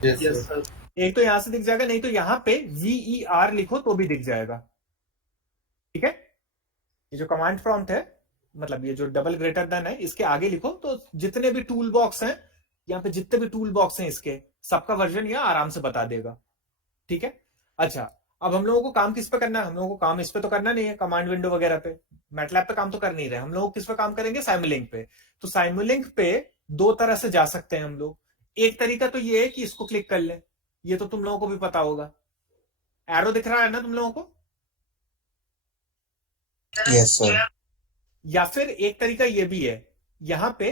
Yes yes sir. Sir. एक तो यहां से दिख जाएगा, नहीं तो यहां पे VER लिखो तो भी दिख जाएगा। ठीक है, ये जो कमांड प्रॉम्प्ट है, मतलब ये जो डबल ग्रेटर देन है, इसके आगे लिखो तो जितने भी टूल बॉक्स हैं, यहाँ पे जितने भी टूल बॉक्स हैं इसके सबका वर्जन यह आराम से बता देगा। ठीक है। अच्छा, अब हम लोगों को काम किस पे करना है? हम लोगों को काम इस पे तो करना नहीं है, कमांड विंडो वगैरह पे, मैटलैब पे काम तो कर नहीं रहे हम लोग। किस पे काम करेंगे? साइमुलिंक पे। तो साइमुलिंक पे दो तरह से जा सकते हैं हम लोग। एक तरीका तो ये है कि इसको क्लिक कर ले, ये तो तुम लोगों को भी पता होगा, एरो दिख रहा है ना तुम लोगों को? Yes sir. या फिर एक तरीका ये भी है, यहां पे,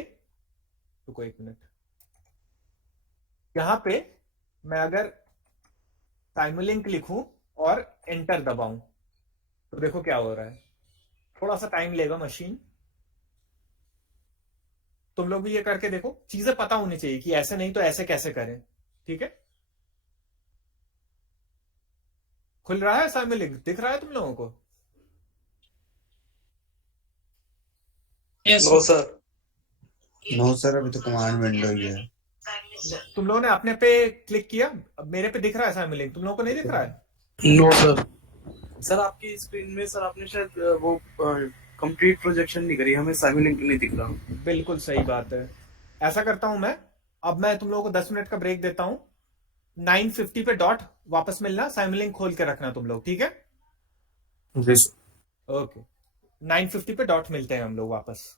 रुको एक मिनट, यहां पे मैं अगर साइमुलिंक लिखूं और एंटर दबाऊं तो देखो क्या हो रहा है। थोड़ा सा टाइम लेगा मशीन, तुम लोग भी ये करके देखो, चीजें पता होनी चाहिए कि ऐसे नहीं तो ऐसे कैसे करें। ठीक है, खुल रहा है साइमुलिंक, दिख रहा है तुम लोगों को? No sir. नो सर, अभी तो कमांड विंडो ही है। तुम लोगों ने अपने पे क्लिक किया? अब मेरे पे दिख रहा है साइमुलिंक, तुम लोगों को नहीं दिख रहा है? No sir. सर आपकी स्क्रीन में सर आपने शायद वो कंप्लीट प्रोजेक्शन नहीं करी, हमें साइमल्टेनियसली नहीं दिख रहा। बिल्कुल सही बात है। ऐसा करता हूं मैं, अब मैं तुम लोगों को 10 मिनट का ब्रेक देता हूं। 9:50 पे डॉट वापस मिलना, साइमुलिंक खोल के रखना तुम लोग, ठीक है? जी सर। ओके, 9:50 पे डॉट मिलते हैं हम लोग वापस।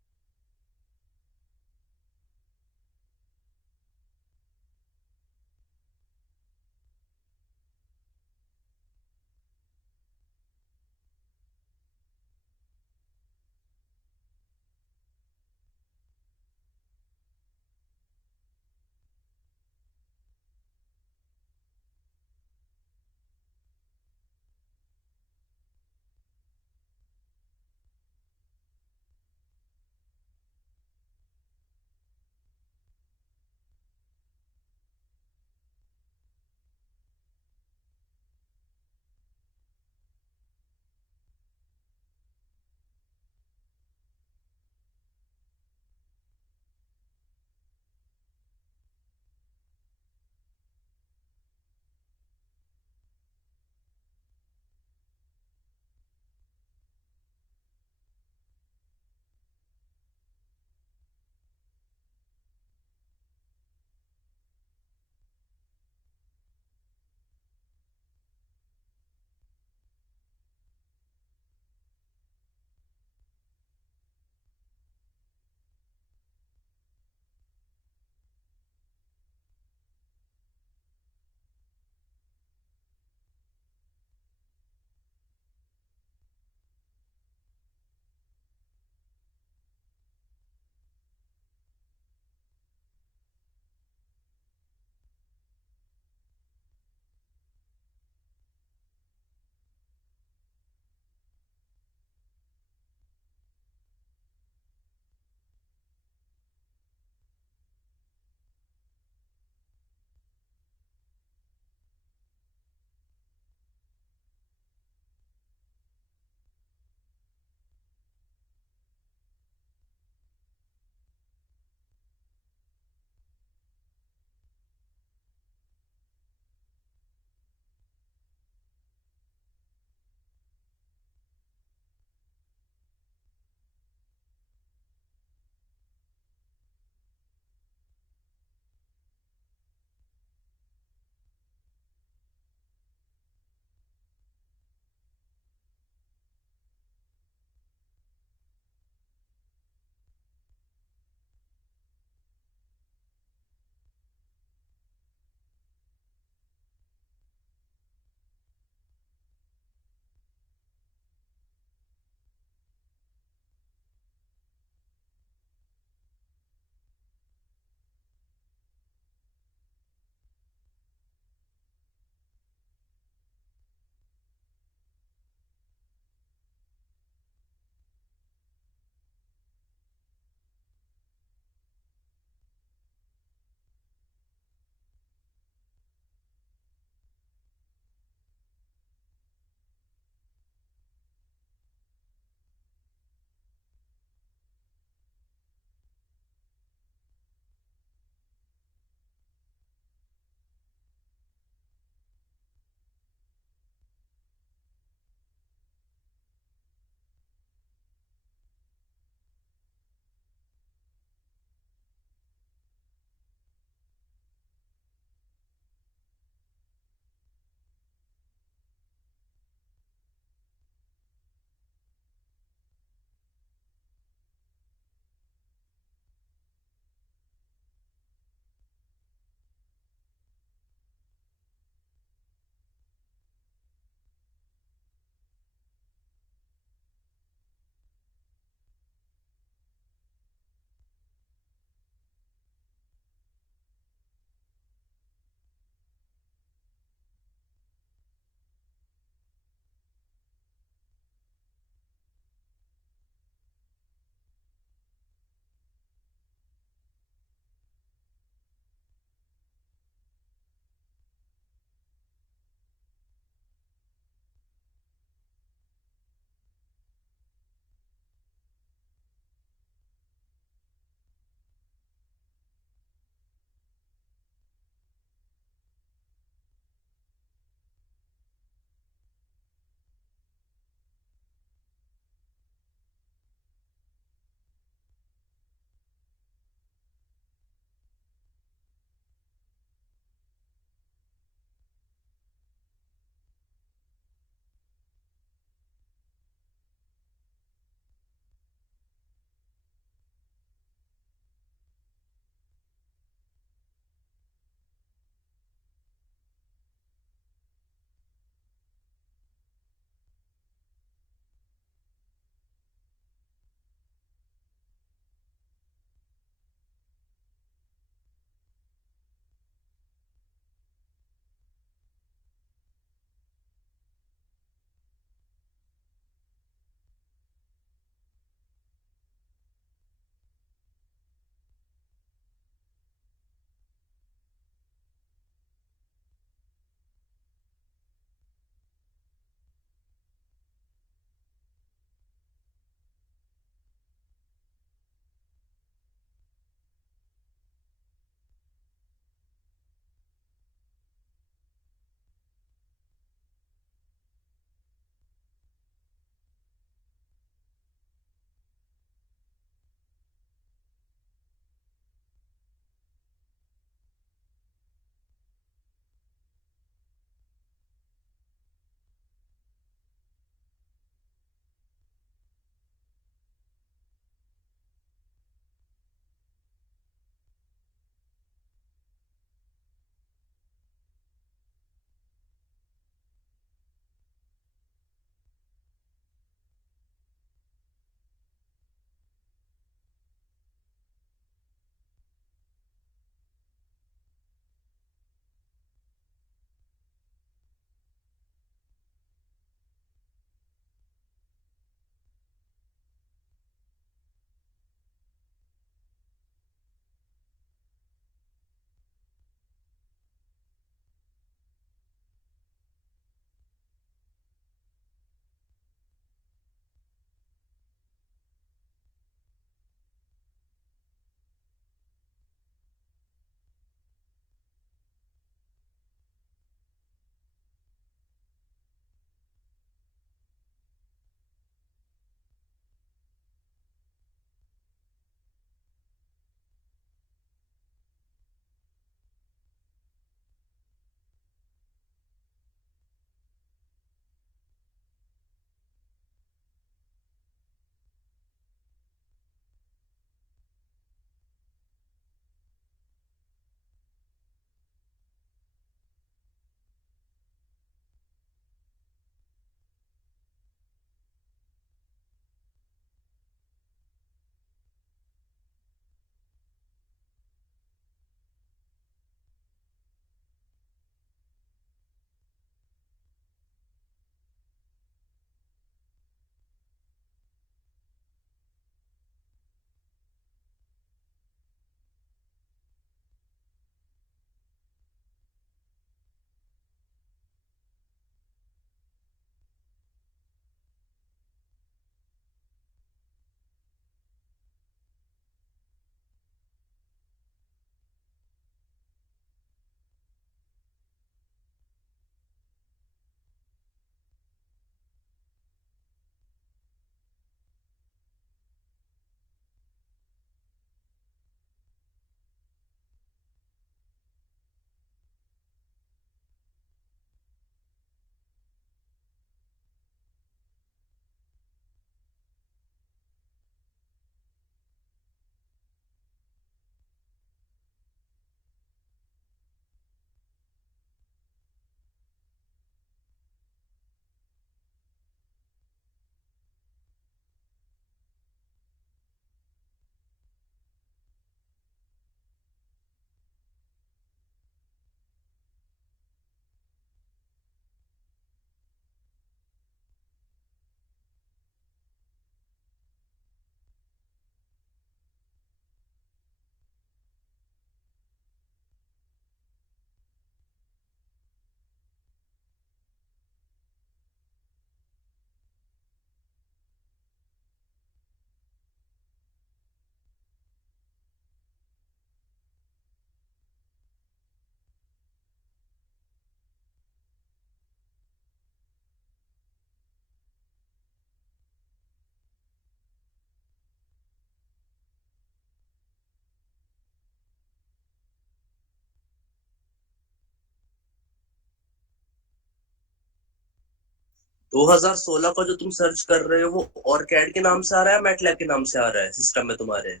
2016 का जो तुम सर्च कर रहे हो वो ऑरकैड के नाम से आ रहा है, मैटलैब के नाम से आ रहा है सिस्टम में तुम्हारे?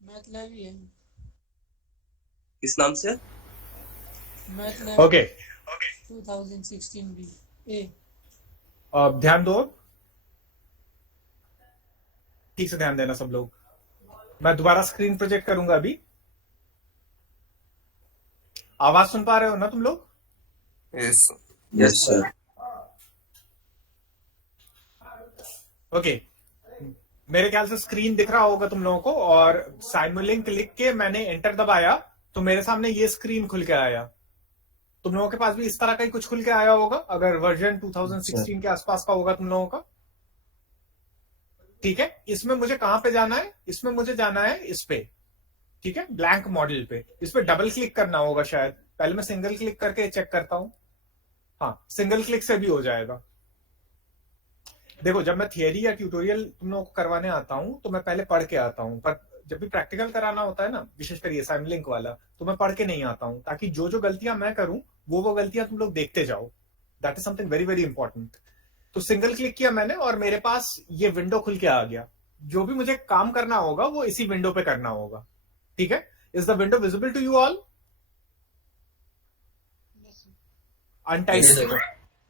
मैथलैब ही है। किस नाम से? मैथलैब ओके 2016 भी ए। अब ध्यान दो, ठीक से ध्यान देना सब लोग। मैं दोबारा स्क्रीन प्रोजेक्ट करूंगा अभी। आवाज सुन पा रहे हो ना तुम लोग? Yes yes sir. ओके, मेरे ख्याल से स्क्रीन दिख रहा होगा तुम लोगों को, और साइमोलिंक लिख के मैंने एंटर दबाया तो मेरे सामने ये स्क्रीन खुल के आया। तुम लोगों के पास भी इस तरह का ही कुछ खुल के आया होगा अगर वर्जन 2016 के आसपास का होगा तुम लोगों का। ठीक है, इसमें मुझे कहां पे जाना है? इसमें मुझे जाना है इस पे, ठीक है, ब्लैंक मॉडल पे। इस पे डबल क्लिक करना होगा शायद। पहले मैं सिंगल क्लिक करके चेक करता हूं। हाँ, सिंगल क्लिक से भी हो जाएगा। देखो, जब मैं थियरी या ट्यूटोरियल तुम लोगों को करवाने आता हूं तो मैं पहले पढ़ के आता हूं, पर जब भी प्रैक्टिकल कराना होता है ना, विशेषकर ये साइमलिंक वाला, तो मैं पढ़ के नहीं आता हूं, ताकि जो जो गलतियां मैं करूं वो गलतियां तुम लोग देखते जाओ। That is something very very important. तो सिंगल क्लिक किया मैंने और मेरे पास ये विंडो खुल के आ गया। जो भी मुझे काम करना होगा वो इसी विंडो पे करना होगा। ठीक है, is the window visible to you all? Untitled,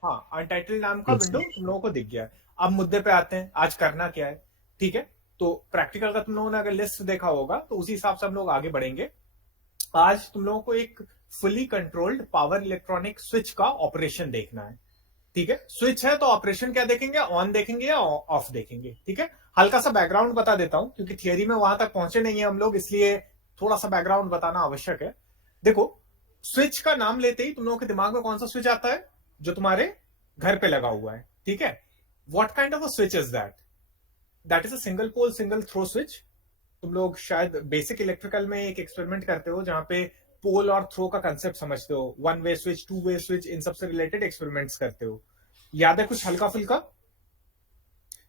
हाँ, अनटाइटल्ड नाम का विंडो तुम लोगों को दिख गया है। अब मुद्दे पे आते हैं, आज करना क्या है। ठीक है, तो प्रैक्टिकल का तुम लोगों ने अगर लिस्ट देखा होगा तो उसी हिसाब से हम लोग आगे बढ़ेंगे। आज तुम लोगों को एक fully controlled power electronic switch का ऑपरेशन देखना है। ठीक है, स्विच है तो ऑपरेशन क्या देखेंगे? ऑन देखेंगे या ऑफ देखेंगे। ठीक है, हल्का सा बैकग्राउंड बता देता हूं क्योंकि थियरी में वहां तक पहुंचे नहीं है हम लोग, इसलिए थोड़ा सा बैकग्राउंड बताना आवश्यक है। देखो, स्विच का नाम लेते ही तुम लोगों के दिमाग में कौन सा स्विच आता है? जो तुम्हारे घर पे लगा हुआ है। ठीक है, what kind of a switch is that? That is a single pole single throw switch. तुम लोग शायद बेसिक इलेक्ट्रिकल में एक एक्सपेरिमेंट करते हो जहां पे पोल और थ्रो का कंसेप्ट समझते हो, one way switch, two way switch, इन सबसे रिलेटेड एक्सपेरिमेंट्स करते हो। याद है कुछ हल्का फुल्का?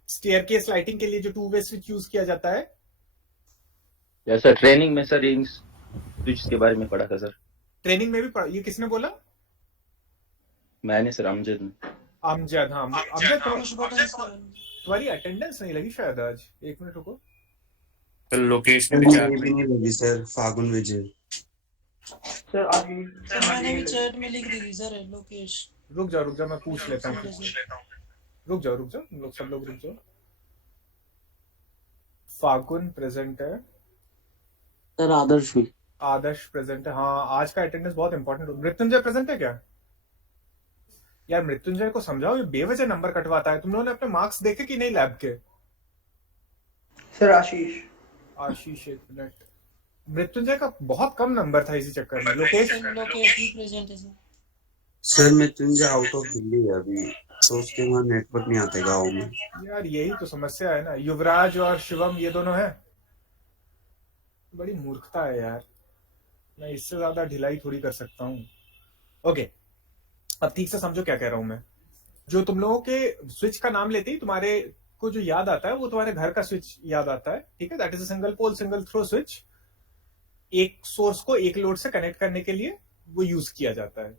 स्टेयरकेस लाइटिंग के लिए जो टू वे स्विच यूज किया जाता है। सर ट्रेनिंग में सर इन स्विच के बारे में पढ़ा था सर। ट्रेनिंग में भी पढ़ा? ये किसने बोला? मैंने सर अमजद ने। अमजद, हाँ अमजद, पुश बटन तुम्हारी अटेंडेंस नहीं लगी शायद आज। एक मिनट रुको। लोकेश मुझे भी नहीं लगी सर, फागुन विजय। सर आगे मैंने भी चैट में लिख दी थी सर लोकेश। रुक जाओ, मैं पूछ लेता हूँ। रुक जाओ तुम लोग, सब लोग रुक जाओ। फागुन प्रेजेंट है सर, आदर्श भी। आदर्श प्रेजेंट है, हाँ। आज का अटेंडेंस बहुत इंपॉर्टेंट। मृत्युंजय प्रेजेंट है क्या? यार मृत्युंजय को समझाओ, ये बेवजह नंबर कटवाता है। तुम लोगों ने अपने मार्क्स देखे कि नहीं लैब के? सर आशीष एक मिनट। मृत्युंजय का बहुत कम नंबर था इसी चक्कर में। लोकेश भी प्रेजेंट है sir. Sir Mrityunjay out of Delhi है अभी, तो उसके वहां नेटवर्क नहीं आते गाँव में। यार यही तो समस्या है ना। युवराज और शिवम ये दोनों हैं। बड़ी मूर्खता है यार, मैं इससे ज्यादा ढिलाई थोड़ी कर सकता हूँ। ओके, अब ठीक से समझो क्या कह रहा हूं मैं। जो तुम लोगों के स्विच का नाम लेते ही तुम्हारे को जो याद आता है वो तुम्हारे घर का स्विच याद आता है। ठीक है, that is a single pole single throw switch. एक सोर्स को एक लोड से कनेक्ट करने के लिए वो यूज किया जाता है।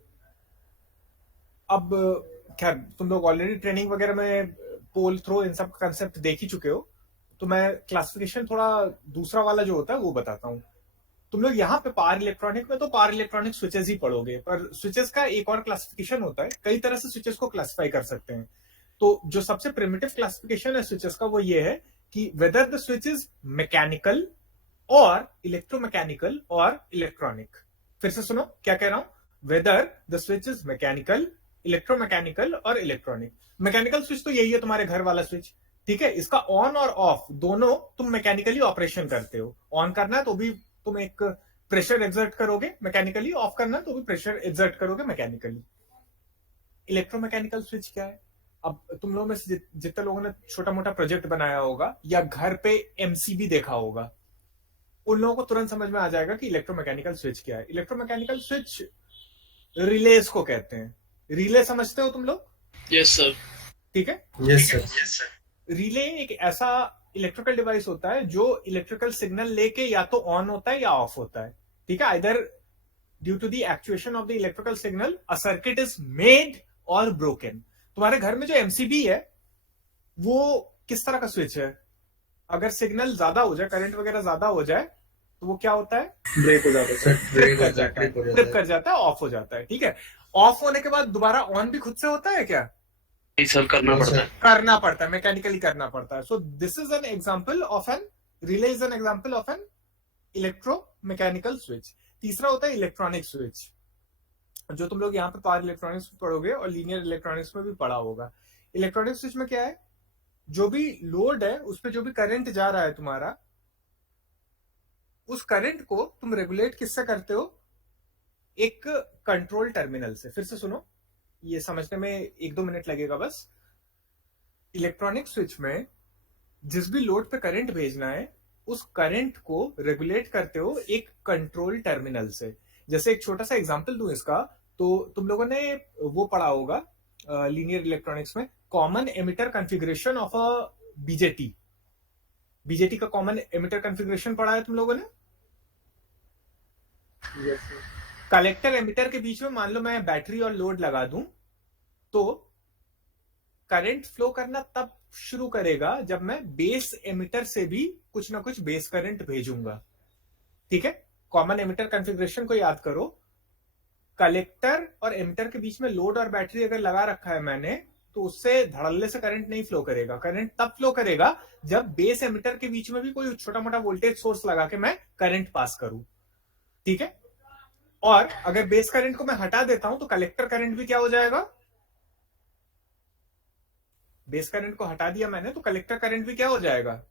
अब खैर तुम लोग ऑलरेडी ट्रेनिंग वगैरह में पोल थ्रो इन सब कंसेप्ट देख ही चुके हो, तो मैं क्लासिफिकेशन थोड़ा दूसरा वाला जो होता है वो बताता हूँ। तुम लोग यहाँ पे पावर इलेक्ट्रॉनिक में तो पावर इलेक्ट्रॉनिक स्विचेस ही पढ़ोगे, पर स्विचेस का एक और क्लासिफिकेशन होता है। कई तरह से स्विचेस को क्लासिफाई कर सकते हैं। तो जो सबसे प्रिमिटिव क्लासिफिकेशन है स्विचेस का वो ये है कि whether the switch is mechanical और इलेक्ट्रोमैकेनिकल और इलेक्ट्रॉनिक। फिर से सुनो क्या कह रहा हूं, whether the switch is mechanical, electromechanical और इलेक्ट्रॉनिक। मैकेनिकल स्विच तो यही है तुम्हारे घर वाला स्विच। ठीक है, इसका ऑन और ऑफ दोनों तुम मैकेनिकली ऑपरेशन करते हो। ऑन करना है तो भी तुम एक प्रेशर एक्सर्ट करोगे मैकेनिकली, ऑफ करना है तो भी प्रेशर एक्सर्ट करोगे मैकेनिकली। इलेक्ट्रोमैकेनिकल स्विच क्या है? अब तुम लोगों में से जितने लोगों ने छोटा मोटा प्रोजेक्ट बनाया होगा या घर पे एमसीबी देखा होगा, उन लोगों को तुरंत समझ में आ जाएगा कि इलेक्ट्रोमैकेनिकल स्विच क्या है। इलेक्ट्रोमैकेनिकल स्विच रिलेज को कहते हैं। रिले समझते हो तुम लोग? Yes sir. ठीक है, यस सर। रिले एक ऐसा इलेक्ट्रिकल डिवाइस होता है जो इलेक्ट्रिकल सिग्नल लेके या तो ऑन होता है या ऑफ होता है। ठीक है, either due to the actuation of the electrical signal a circuit is made और ब्रोकन। तुम्हारे घर में जो एमसीबी है वो किस तरह का स्विच है? अगर सिग्नल ज्यादा हो जाए, करंट वगैरह ज्यादा हो जाए, तो वो क्या होता है? ब्रेक हो जाता है, ट्रिप कर जाता है, ट्रिप कर जाता है, ऑफ हो जाता है। ठीक है, ऑफ होने के बाद दोबारा ऑन भी खुद से होता है क्या? सर करना पड़ता है, करना पड़ता है, मैकेनिकली करना पड़ता है। So this is an example of an relay, is an example of an electromechanical switch. तीसरा होता है इलेक्ट्रॉनिक स्विच, जो तुम लोग यहाँ पे पावर इलेक्ट्रॉनिक्स में पढ़ोगे और लीनियर इलेक्ट्रॉनिक्स में भी पढ़ा होगा। इलेक्ट्रॉनिक स्विच में क्या है? जो भी लोड है उस पर जो भी करंट जा रहा है तुम्हारा, उस करंट को तुम रेगुलेट किससे करते हो? एक कंट्रोल टर्मिनल से। फिर से सुनो, ये समझने में 1-2 मिनट लगेगा बस। इलेक्ट्रॉनिक स्विच में जिस भी लोड पे करंट भेजना है, उस करंट को रेगुलेट करते हो एक कंट्रोल टर्मिनल से। जैसे एक छोटा सा एग्जांपल दूं इसका, तो तुम लोगों ने वो पढ़ा होगा लीनियर इलेक्ट्रॉनिक्स में, common emitter configuration of a BJT. BJT का कॉमन एमिटर कॉन्फ़िगरेशन पढ़ा है तुम लोगों ने? कलेक्टर एमिटर के बीच में मान लो मैं बैटरी और लोड लगा दूं, तो करंट फ्लो करना तब शुरू करेगा जब मैं बेस एमिटर से भी कुछ ना कुछ बेस करंट भेजूंगा। ठीक है, कॉमन एमिटर कॉन्फ़िगरेशन को याद करो। कलेक्टर और एमिटर के बीच में लोड और बैटरी अगर लगा रखा है मैंने, तो उससे धड़ल्ले से करंट नहीं फ्लो करेगा। करंट तब फ्लो करेगा जब बेस एमिटर के बीच में भी कोई छोटा मोटा वोल्टेज सोर्स लगा के मैं करंट पास करूं। ठीक है, और अगर बेस करंट को मैं हटा देता हूं तो कलेक्टर करंट भी क्या हो जाएगा? बेस करंट को हटा दिया मैंने तो कलेक्टर करंट भी क्या हो जाएगा?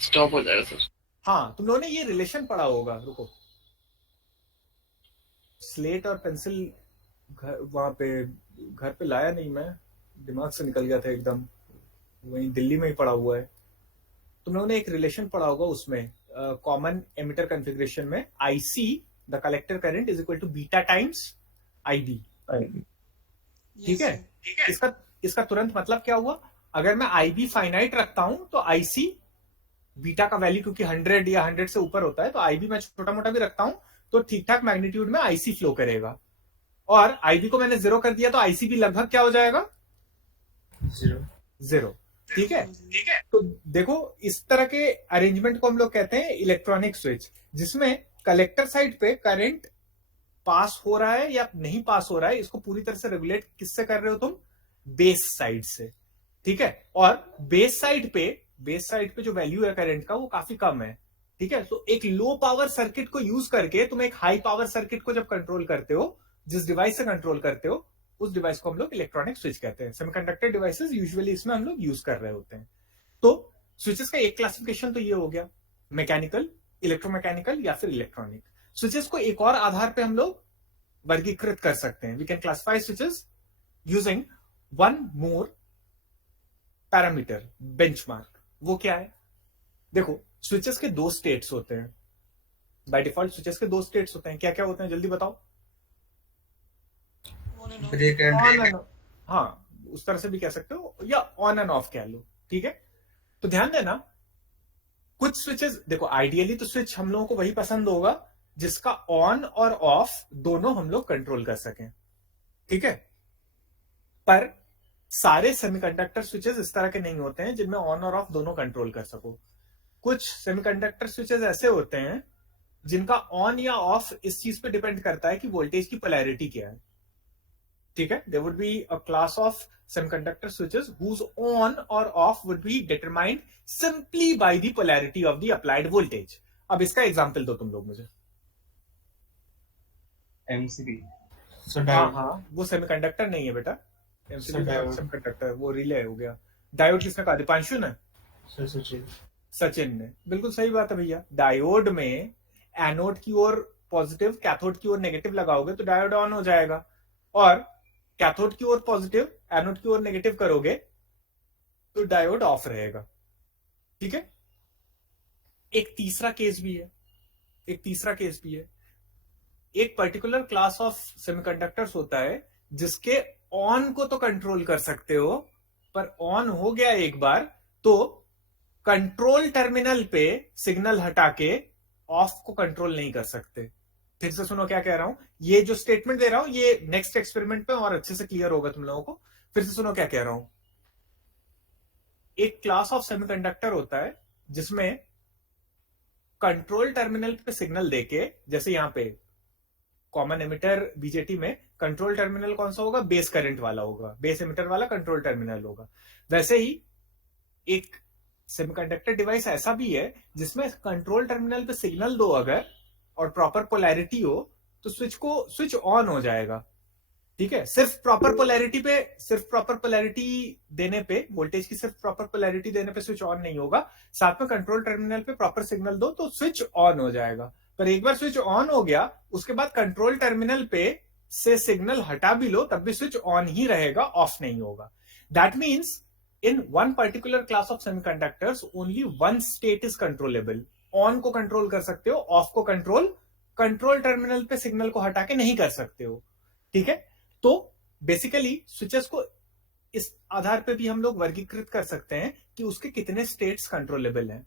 स्टॉप हो जाएगा सर। हाँ, तुम लोगों ने ये रिलेशन पढ़ा होगा। रुको, स्लेट और पेंसिल वहां पे घर पे लाया नहीं मैं, दिमाग से निकल गया था एकदम, वहीं दिल्ली में ही पढ़ा हुआ है। तुम लोगों ने एक रिलेशन पढ़ा होगा उसमें, कॉमन एमिटर कॉन्फ़िगरेशन में IC the collector current is equal to beta times IB. ठीक है, इसका तुरंत मतलब क्या हुआ? अगर मैं आईबी फाइनाइट रखता हूं तो आईसी, बीटा का वैल्यू क्योंकि 100 या 100 से ऊपर होता है, तो आईबी मैं छोटा मोटा भी रखता हूं तो ठीक ठाक मैग्नीट्यूड में आईसी फ्लो करेगा। और आईबी को मैंने 0 कर दिया तो आईसी भी लगभग क्या हो जाएगा? 0। ठीक है, तो देखो इस तरह के अरेंजमेंट को हम लोग कहते हैं इलेक्ट्रॉनिक स्विच, जिसमें कलेक्टर साइड पे करंट पास हो रहा है या नहीं पास हो रहा है, इसको पूरी तरह से रेगुलेट किससे कर रहे हो तुम? बेस साइड से। ठीक है, और बेस साइड पे जो वैल्यू है करंट का वो काफी कम है। ठीक है, तो एक लो पावर सर्किट को यूज करके तुम एक हाई पावर सर्किट को जब कंट्रोल करते हो, जिस डिवाइस से कंट्रोल करते हो, उस डिवाइस को हम लोग इलेक्ट्रॉनिक स्विच कहते हैं। सेमीकंडक्टर डिवाइसेस यूजुअली इसमें हम लोग यूज कर रहे होते हैं। तो स्विचेस का एक क्लासिफिकेशन तो ये हो गया, मैकेनिकल, इलेक्ट्रोमैकेनिकल या फिर इलेक्ट्रॉनिक। स्विचेस को एक और आधार पे हम लोग वर्गीकृत कर सकते हैं। We can classify switches using one more parameter, benchmark. वो क्या है? देखो, स्विचेस के 2 स्टेट्स होते हैं बाय डिफॉल्ट। स्विचेस के 2 स्टेट्स होते हैं, क्या क्या होते हैं जल्दी बताओ? ब्रेक एंड हाँ, उस तरह से भी कह सकते हो, या ऑन एंड ऑफ कह लो। ठीक है, तो ध्यान देना, कुछ स्विचेस, देखो आइडियली तो स्विच हम लोगों को वही पसंद होगा जिसका ऑन और ऑफ दोनों हम लोग कंट्रोल कर सकें। ठीक है, पर सारे सेमीकंडक्टर स्विचेस इस तरह के नहीं होते हैं जिनमें ऑन और ऑफ दोनों कंट्रोल कर सको। कुछ सेमीकंडक्टर स्विचेस ऐसे होते हैं जिनका ऑन या ऑफ इस चीज पे डिपेंड करता है कि वोल्टेज की पोलैरिटी क्या है। ठीक है, there would be a class of semiconductor switches whose on or off would be determined simply by the polarity of the applied voltage। अब इसका एग्जांपल दो तुम लोग मुझे। एमसीबी। हाँ, वो सेमीकंडक्टर नहीं है बेटा, एमसीबी सेमीकंडक्टर, वो रिले हो गया। डायोड किसने कहा? दीपांशु ने? सचिन ने। बिल्कुल सही बात है भैया। डायोड में एनोड की ओर पॉजिटिव, कैथोड की ओर नेगेटिव लगाओगे तो डायोड ऑन हो जाएगा, और कैथोड की ओर पॉजिटिव, एनोड की ओर नेगेटिव करोगे तो डायोड ऑफ रहेगा। ठीक है, एक तीसरा केस भी है, एक पर्टिकुलर क्लास ऑफ सेमीकंडक्टर्स होता है जिसके ऑन को तो कंट्रोल कर सकते हो, पर ऑन हो गया एक बार तो कंट्रोल टर्मिनल पे सिग्नल हटा के ऑफ को कंट्रोल नहीं कर सकते। फिर से सुनो क्या कह रहा हूं, ये जो स्टेटमेंट दे रहा हूं ये नेक्स्ट एक्सपेरिमेंट पे और अच्छे से क्लियर होगा तुम लोगों को। फिर से सुनो क्या कह रहा हूं। एक क्लास ऑफ सेमीकंडक्टर होता है जिसमें कंट्रोल टर्मिनल पे सिग्नल देके, जैसे यहां पे कॉमन एमिटर बीजेटी में कंट्रोल टर्मिनल कौन सा होगा, बेस करंट वाला होगा, बेस एमिटर वाला कंट्रोल टर्मिनल होगा। वैसे ही एक सेमीकंडक्टर डिवाइस ऐसा भी है जिसमें कंट्रोल टर्मिनल पे सिग्नल दो अगर और प्रॉपर पोलैरिटी हो तो स्विच ऑन हो जाएगा। ठीक है, सिर्फ प्रॉपर पोलैरिटी देने पे, वोल्टेज की सिर्फ प्रॉपर पोलैरिटी देने पे स्विच ऑन नहीं होगा, साथ में कंट्रोल टर्मिनल पे प्रॉपर सिग्नल दो तो स्विच ऑन हो जाएगा। पर एक बार स्विच ऑन हो गया उसके बाद कंट्रोल टर्मिनल पे से सिग्नल हटा भी लो तब भी स्विच ऑन ही रहेगा, ऑफ नहीं होगा। That means in one particular class of semiconductors only one state is controllable। On को कंट्रोल कर सकते हो, ऑफ को कंट्रोल टर्मिनल पे सिग्नल को हटा के नहीं कर सकते हो। ठीक है, तो बेसिकली स्विचेस को इस आधार पे भी हम लोग वर्गीकृत कर सकते हैं कि उसके कितने स्टेट्स कंट्रोलेबल हैं।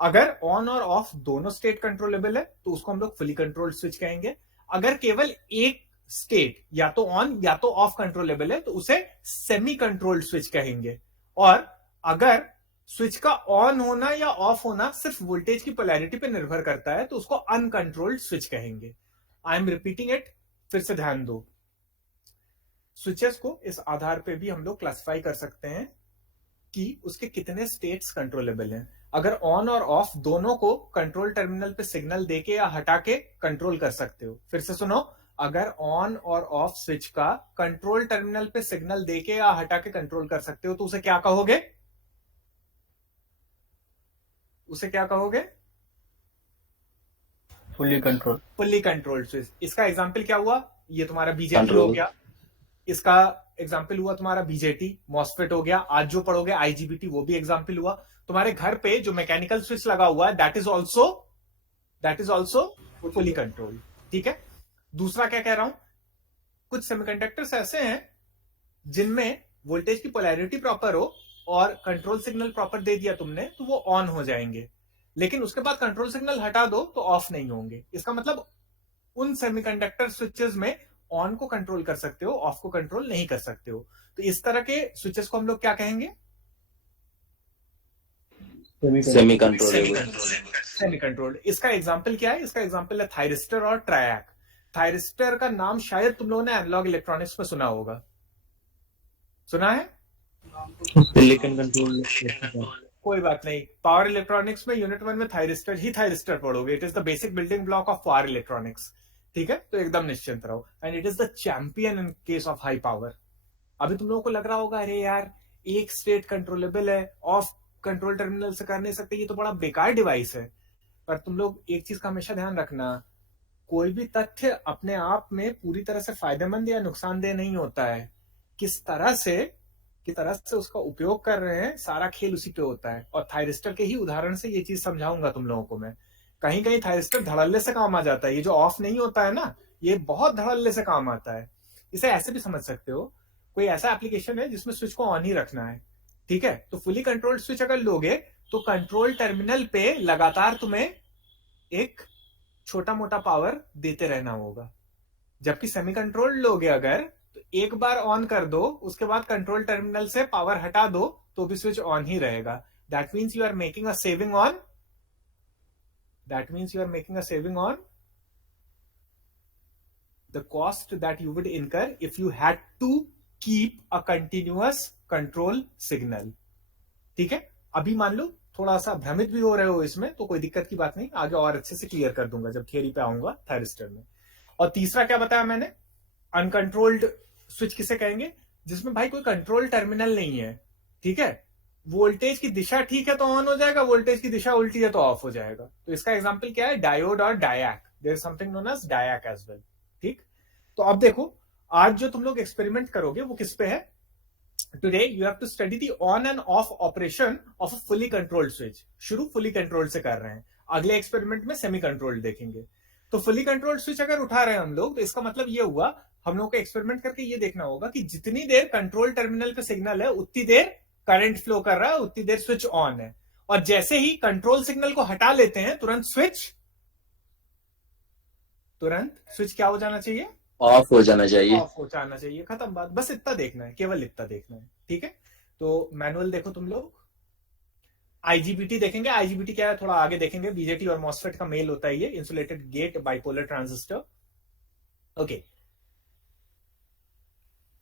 अगर ऑन और ऑफ दोनों स्टेट कंट्रोलेबल है तो उसको हम लोग फुली कंट्रोल्ड स्विच कहेंगे। अगर केवल एक स्टेट या तो ऑन या तो ऑफ कंट्रोलेबल है तो उसे सेमी कंट्रोल्ड स्विच कहेंगे। और अगर स्विच का ऑन होना या ऑफ होना सिर्फ वोल्टेज की पोलैरिटी पे निर्भर करता है तो उसको अनकंट्रोल्ड स्विच कहेंगे। आई एम रिपीटिंग इट, फिर से ध्यान दो। स्विचेस को इस आधार पे भी हम लोग क्लासिफाई कर सकते हैं कि उसके कितने स्टेट्स कंट्रोलेबल हैं। अगर ऑन और ऑफ दोनों को कंट्रोल टर्मिनल पे सिग्नल देके या हटा के कंट्रोल कर सकते हो। फिर से सुनो, अगर ऑन और ऑफ स्विच का कंट्रोल टर्मिनल पे सिग्नल देके या हटा के कंट्रोल कर सकते हो तो उसे क्या कहोगे, फुली कंट्रोल्ड स्विच। इसका एग्जांपल क्या हुआ, ये तुम्हारा बीजेटी हो गया, इसका एग्जांपल हुआ तुम्हारा बीजेटी, मॉसफेट हो गया, आज जो पढ़ोगे आईजीबीटी वो भी एग्जांपल हुआ। तुम्हारे घर पे जो मैकेनिकल स्विच लगा हुआ है that is also fully controlled. ठीक है, दूसरा क्या कह रहा हूं, कुछ सेमीकंडक्टर्स ऐसे हैं जिनमें वोल्टेज की पोलैरिटी प्रॉपर हो और कंट्रोल सिग्नल प्रॉपर दे दिया तुमने तो वो ऑन हो जाएंगे, लेकिन उसके बाद कंट्रोल सिग्नल हटा दो तो ऑफ नहीं होंगे। इसका मतलब उन सेमीकंडक्टर स्विचेस में ऑन को कंट्रोल कर सकते हो, ऑफ को कंट्रोल नहीं कर सकते हो। तो इस तरह के स्विचेस को हम लोग क्या कहेंगे, सेमी कंट्रोलेबल। Semi controlled. इसका एग्जाम्पल क्या है, इसका एग्जाम्पल है थायरिस्टर और ट्रायक। थायरिस्टर का नाम शायद तुम लोगों ने एनालॉग इलेक्ट्रॉनिक्स में सुना होगा, सुना है? Silicon control. कोई बात नहीं, पावर इलेक्ट्रॉनिक्स में यूनिट 1 में थायरिस्टर पढ़ोगे। It is the basic building block of power electronics. ठीक है, तो एकदम निश्चिंत रहो। And it is the champion in case of high power. अभी तुम लोगों को लग रहा होगा अरे यार एक स्टेट कंट्रोलेबल है, ऑफ कंट्रोल टर्मिनल से कर नहीं सकते, ये तो बड़ा बेकार डिवाइस है। पर तुम लोग एक चीज का हमेशा ध्यान रखना, कोई भी तथ्य अपने आप में पूरी तरह से फायदेमंद या नुकसानदेह नहीं होता है। किस तरह से उसका उपयोग कर रहे हैं, सारा खेल उसी पे होता है। और थायरिस्टर के ही उदाहरण से ये चीज समझाऊंगा तुम लोगों को मैं। कहीं कहीं थायरिस्टर धड़ल्ले से काम आ जाता है, ये जो ऑफ नहीं होता है ना, ये बहुत धड़ल्ले से काम आता है। इसे ऐसे भी समझ सकते हो, कोई ऐसा एप्लीकेशन है जिसमें स्विच को ऑन ही रखना है। ठीक है, तो फुली कंट्रोल्ड स्विच अगर लोगे तो कंट्रोल टर्मिनल पे लगातार तुम्हें एक छोटा मोटा पावर देते रहना होगा। जबकि सेमी कंट्रोल्ड लोगे अगर तो एक बार ऑन कर दो, उसके बाद कंट्रोल टर्मिनल से पावर हटा दो तो भी स्विच ऑन ही रहेगा। That means you are making a saving on the cost that you would incur if you had to keep a continuous control signal। ठीक है, अभी मान लो थोड़ा सा भ्रमित भी हो रहे हो इसमें, तो कोई दिक्कत की बात नहीं, आगे और अच्छे से क्लियर कर दूंगा जब थियरी पे आऊंगा थायरिस्टर में। और तीसरा क्या बताया मैंने, अनकंट्रोल्ड स्विच किसे कहेंगे, जिसमें भाई कोई कंट्रोल टर्मिनल नहीं है। ठीक है, वोल्टेज की दिशा ठीक है तो ऑन हो जाएगा, वोल्टेज की दिशा उल्टी है तो ऑफ हो जाएगा। तो इसका एग्जाम्पल क्या है, डायोड और diac. There is something known as diac as well. ठीक, तो अब देखो आज जो तुम लोग एक्सपेरिमेंट करोगे वो किस पे है। Today you have to study the on and off operation of a fully controlled switch. शुरू फुली कंट्रोल्ड से कर रहे हैं, अगले एक्सपेरिमेंट में सेमी कंट्रोल्ड देखेंगे। तो फुली कंट्रोल्ड स्विच अगर उठा रहे हैं हम लोग तो इसका मतलब ये हुआ हम लोग को एक्सपेरिमेंट करके ये देखना होगा कि जितनी देर कंट्रोल टर्मिनल पे सिग्नल है उतनी देर करंट फ्लो कर रहा है, उतनी देर स्विच ऑन है। और जैसे ही कंट्रोल सिग्नल को हटा लेते हैं तुरंत स्विच तुरंत स्विच क्या हो जाना चाहिए, ऑफ हो जाना चाहिए। ऑफ हो जाना चाहिए, खत्म बात। बस इतना देखना है, केवल इतना देखना है, ठीक है। तो मैनुअल देखो तुम लोग, आईजीबीटी देखेंगे। आईजीबीटी क्या है थोड़ा आगे देखेंगे, बीजेटी और मॉसफेट का मेल होता है ये, insulated gate bipolar transistor. Okay,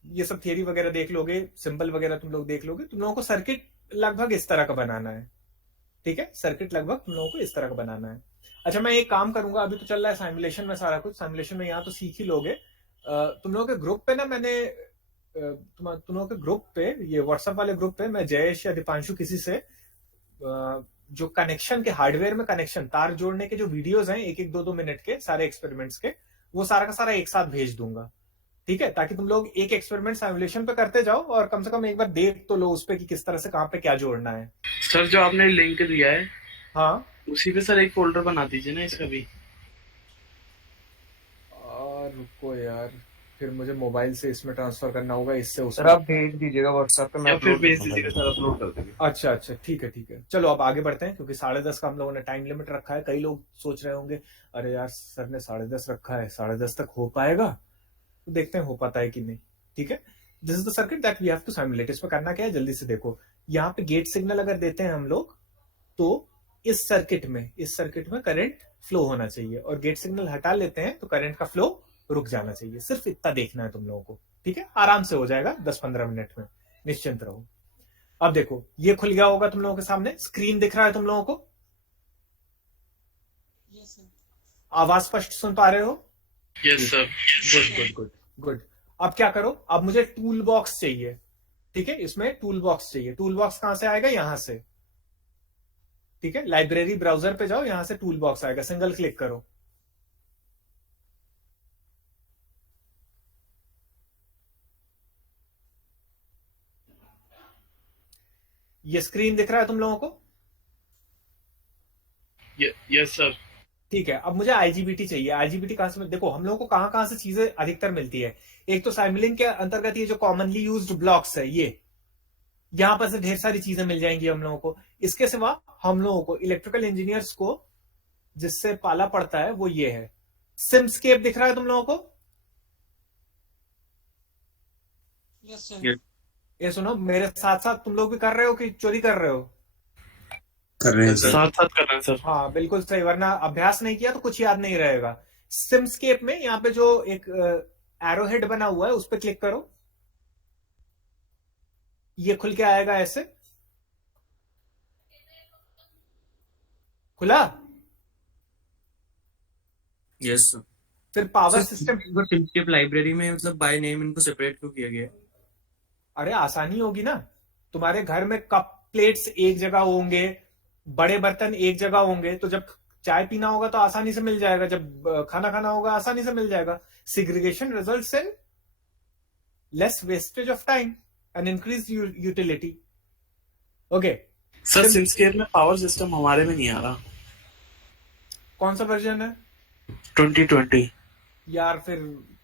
ये सब थियरी वगैरह देख लोगे, सिंबल वगैरह तुम लोग देख लोगे। तुम लोगों को सर्किट लगभग इस तरह का बनाना है, ठीक है। सर्किट लगभग तुम लोगों को इस तरह का बनाना है। अच्छा, मैं एक काम करूंगा, अभी तो चल रहा है साइमुलेशन में सारा कुछ, साइमुलेशन में यहाँ तो सीख ही लोगे। तुम लोगों के ग्रुप पे ना मैंने तुम लोगों के ग्रुप पे, ये व्हाट्सएप वाले ग्रुप पे, मैं जयेश या दीपांशु किसी से जो कनेक्शन के, हार्डवेयर में कनेक्शन तार जोड़ने के जो वीडियोस हैं 1-1, 2-2 मिनट के सारे एक्सपेरिमेंट्स के, वो सारा का सारा एक साथ भेज दूंगा, ठीक है। ताकि तुम लोग एक एक्सपेरिमेंट साइमुलेशन पे करते जाओ और कम से कम एक बार देख तो लो उस पे कि किस तरह से कहाँ पे क्या जोड़ना है। सर जो आपने लिंक दिया है, हाँ, उसी पे सर एक फोल्डर बना दीजिए ना इसका भी। और रुको यार, फिर मुझे मोबाइल से इसमें ट्रांसफर करना होगा, इससे सर उसमें। आप भेज दीजिएगा व्हाट्सएप पे, मैं या फिर upload भेज कर दूंगा। दीजिएगा सर, अपलोड कर देंगे। अच्छा अच्छा, ठीक है ठीक है, चलो अब आगे बढ़ते हैं, क्योंकि 10:30 का हम लोगों ने टाइम लिमिट रखा है। कई लोग सोच रहे होंगे अरे यार सर ने 10:30 रखा है, 10:30 तक हो पाएगा? तो देखते हैं हो पाता है कि नहीं, ठीक है। This is the circuit that we have to simulate. इसमें करना क्या है, जल्दी से देखो। यहाँ पे गेट सिग्नल अगर देते हैं हम लोग, तो इस सर्किट में करंट फ्लो होना चाहिए, और गेट सिग्नल हटा लेते हैं तो करंट का फ्लो रुक जाना चाहिए। सिर्फ इतना देखना है तुम लोगों को, ठीक है। आराम से हो जाएगा 10-15 मिनट में, निश्चिंत रहो। अब देखो, ये खुल गया होगा तुम लोगों के सामने, स्क्रीन दिख रहा है तुम लोगों को, यस सर। आवाज स्पष्ट सुन पा रहे हो? Yes sir. Good good good good. अब क्या करो, अब मुझे टूल बॉक्स चाहिए, ठीक है। इसमें टूल बॉक्स चाहिए। टूल बॉक्स कहां से आएगा, यहां से, ठीक है। लाइब्रेरी ब्राउजर पे जाओ, यहां से टूल बॉक्स आएगा, सिंगल क्लिक करो। ये स्क्रीन दिख रहा है तुम लोगों को? Yes sir. ठीक है। अब मुझे आईजीबीटी चाहिए। आईजीबीटी कहां से, देखो हम लोगों को कहां कहां से चीजें अधिकतर मिलती है। एक तो साइमुलिंक के अंतर्गत ये जो कॉमनली यूज्ड ब्लॉक्स है, ये यहां पर से ढेर सारी चीजें मिल जाएंगी हम लोगों को। इसके सिवा हम लोगों को इलेक्ट्रिकल इंजीनियर्स को जिससे पाला पड़ता है वो ये है, सिमस्केप दिख रहा है तुम लोगों को? Yes sir. ये सुनो, मेरे साथ साथ तुम लोग भी कर रहे हो कि चोरी कर रहे हो? कर रहे हैं सर। साथ साथ कर रहे हैं सर। हाँ बिल्कुल सही, वरना अभ्यास नहीं किया तो कुछ याद नहीं रहेगा। सिमस्केप में यहाँ पे जो एक एरो हेड बना हुआ है उस पर क्लिक करो, ये खुल के आएगा ऐसे। खुला? Yes sir. फिर पावर सिस्टम। सिमस्केप लाइब्रेरी में मतलब बाय नेम इनको सेपरेट क्यों किया गया है? अरे आसानी होगी ना, तुम्हारे घर में कप प्लेट्स एक जगह होंगे, बड़े बर्तन एक जगह होंगे, तो जब चाय पीना होगा तो आसानी से मिल जाएगा, जब खाना खाना होगा आसानी से मिल जाएगा। Segregation results in less wastage of time and increase utility. Okay sir Simscape में पावर सिस्टम हमारे में नहीं आ रहा। कौन सा वर्जन है 2020। यार? फिर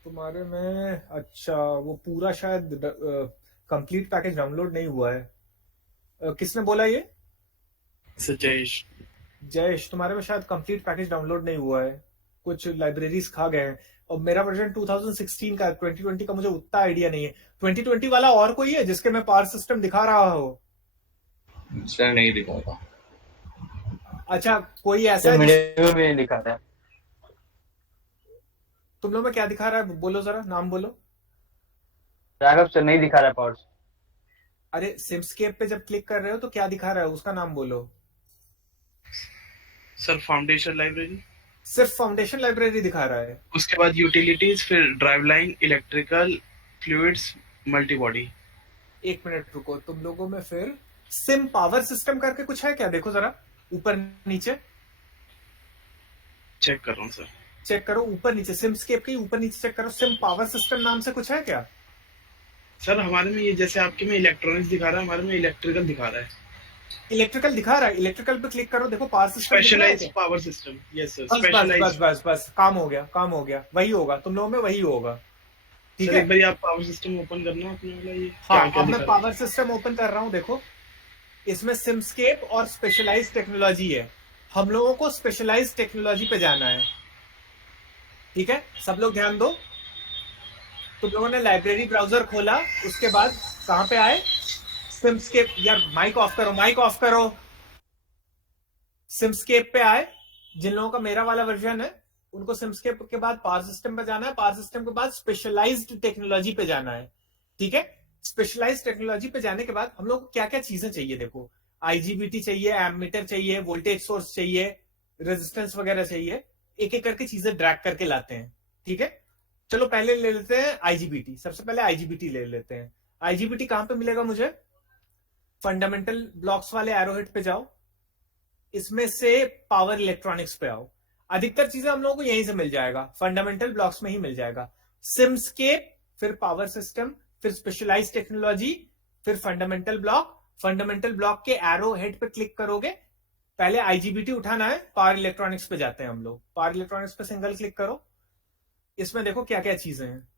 तुम्हारे में, अच्छा वो पूरा शायद कंप्लीट पैकेज डाउनलोड नहीं हुआ है। किसने बोला ये? सर जयेश। जयेश, तुम्हारे में शायद कंप्लीट पैकेज डाउनलोड नहीं हुआ है, कुछ लाइब्रेरीज खा गए हैं। और मेरा वर्जन 2016 का, 2020 का मुझे उतना आइडिया नहीं है। 2020 वाला और कोई है जिसके में पावर सिस्टम दिखा रहा हो? सर नहीं दिखा था। अच्छा, कोई ऐसा है वीडियो में नहीं दिखा था। तुम लोग में क्या दिखा रहा है? बोलो जरा, नाम बोलो। राघव सर नहीं दिखा रहा पावर। अरे सिमस्केप पे जब क्लिक कर रहे हो तो क्या दिखा रहा है, उसका नाम बोलो। सर फाउंडेशन लाइब्रेरी, सिर्फ फाउंडेशन लाइब्रेरी दिखा रहा है। उसके बाद यूटिलिटीज, फिर drive line, electrical, fluids, multi body. एक मिनट रुको, तुम लोगों में फिर सिम पावर सिस्टम करके कुछ है क्या? देखो जरा ऊपर नीचे, चेक कर रहा हूँ सर। चेक करो ऊपर नीचे, सिमस्केप के ऊपर नीचे चेक करो, सिम पावर सिस्टम नाम से कुछ है क्या? सर हमारे में ये जैसे आपके में इलेक्ट्रॉनिक्स दिखा रहा है, हमारे में इलेक्ट्रिकल दिखा रहा है। इलेक्ट्रिकल दिखा रहा है, इलेक्ट्रिकल पे क्लिक करो, देखो power system specialized power system. Yes sir, बस बस बस स्पेशलाइज्ड। बस बस, काम हो गया, काम हो गया, वही होगा तुम लोगों में, वही होगा, ठीक सर है। एक बार आप पावर सिस्टम ओपन करना अपने वाला, ये हाँ, क्या अब मैं दिखा रहा है? पावर सिस्टम ओपन कर रहा हूँ, देखो इसमें सिमस्केप और स्पेशलाइज्ड टेक्नोलॉजी है। हम लोगों को स्पेशलाइज्ड टेक्नोलॉजी पे जाना है, ठीक है, सब लोग ध्यान दो। तुम लोगों ने लाइब्रेरी ब्राउजर खोला, उसके बाद कहां पे आए? सिमस्केप। यार माइक ऑफ करो, माइक ऑफ करो। सिमस्केप पे आए। जिन लोगों का मेरा वाला वर्जन है उनको सिमस्केप के बाद पावर सिस्टम पे जाना है, पावर सिस्टम के बाद स्पेशलाइज्ड टेक्नोलॉजी पे जाना है। ठीक है, स्पेशलाइज्ड टेक्नोलॉजी पे जाने के बाद हम लोग को क्या क्या चीजें चाहिए? देखो, आईजीबीटी चाहिए, एमीटर चाहिए, वोल्टेज सोर्स चाहिए, रेजिस्टेंस वगैरह चाहिए। एक एक करके चीजें ड्रैग करके लाते हैं। ठीक है, चलो पहले ले लेते हैं आईजीबीटी। सबसे पहले आईजीबीटी ले लेते हैं। आईजीबीटी कहां पे मिलेगा मुझे? फंडामेंटल ब्लॉक्स वाले एरोहेड पे जाओ, इसमें से पावर इलेक्ट्रॉनिक्स पे आओ। अधिकतर चीजें हम लोगों को यहीं से मिल जाएगा, फंडामेंटल ब्लॉक्स में ही मिल जाएगा। सिमस्केप, फिर पावर सिस्टम, फिर स्पेशलाइज टेक्नोलॉजी, फिर फंडामेंटल ब्लॉक। फंडामेंटल ब्लॉक के एरो हेड पे क्लिक करोगे, पहले आईजीबीटी उठाना है, पावर इलेक्ट्रॉनिक्स पे जाते हैं हम लोग। पावर इलेक्ट्रॉनिक्स पे सिंगल क्लिक करो, इसमें देखो क्या क्या चीजें हैं।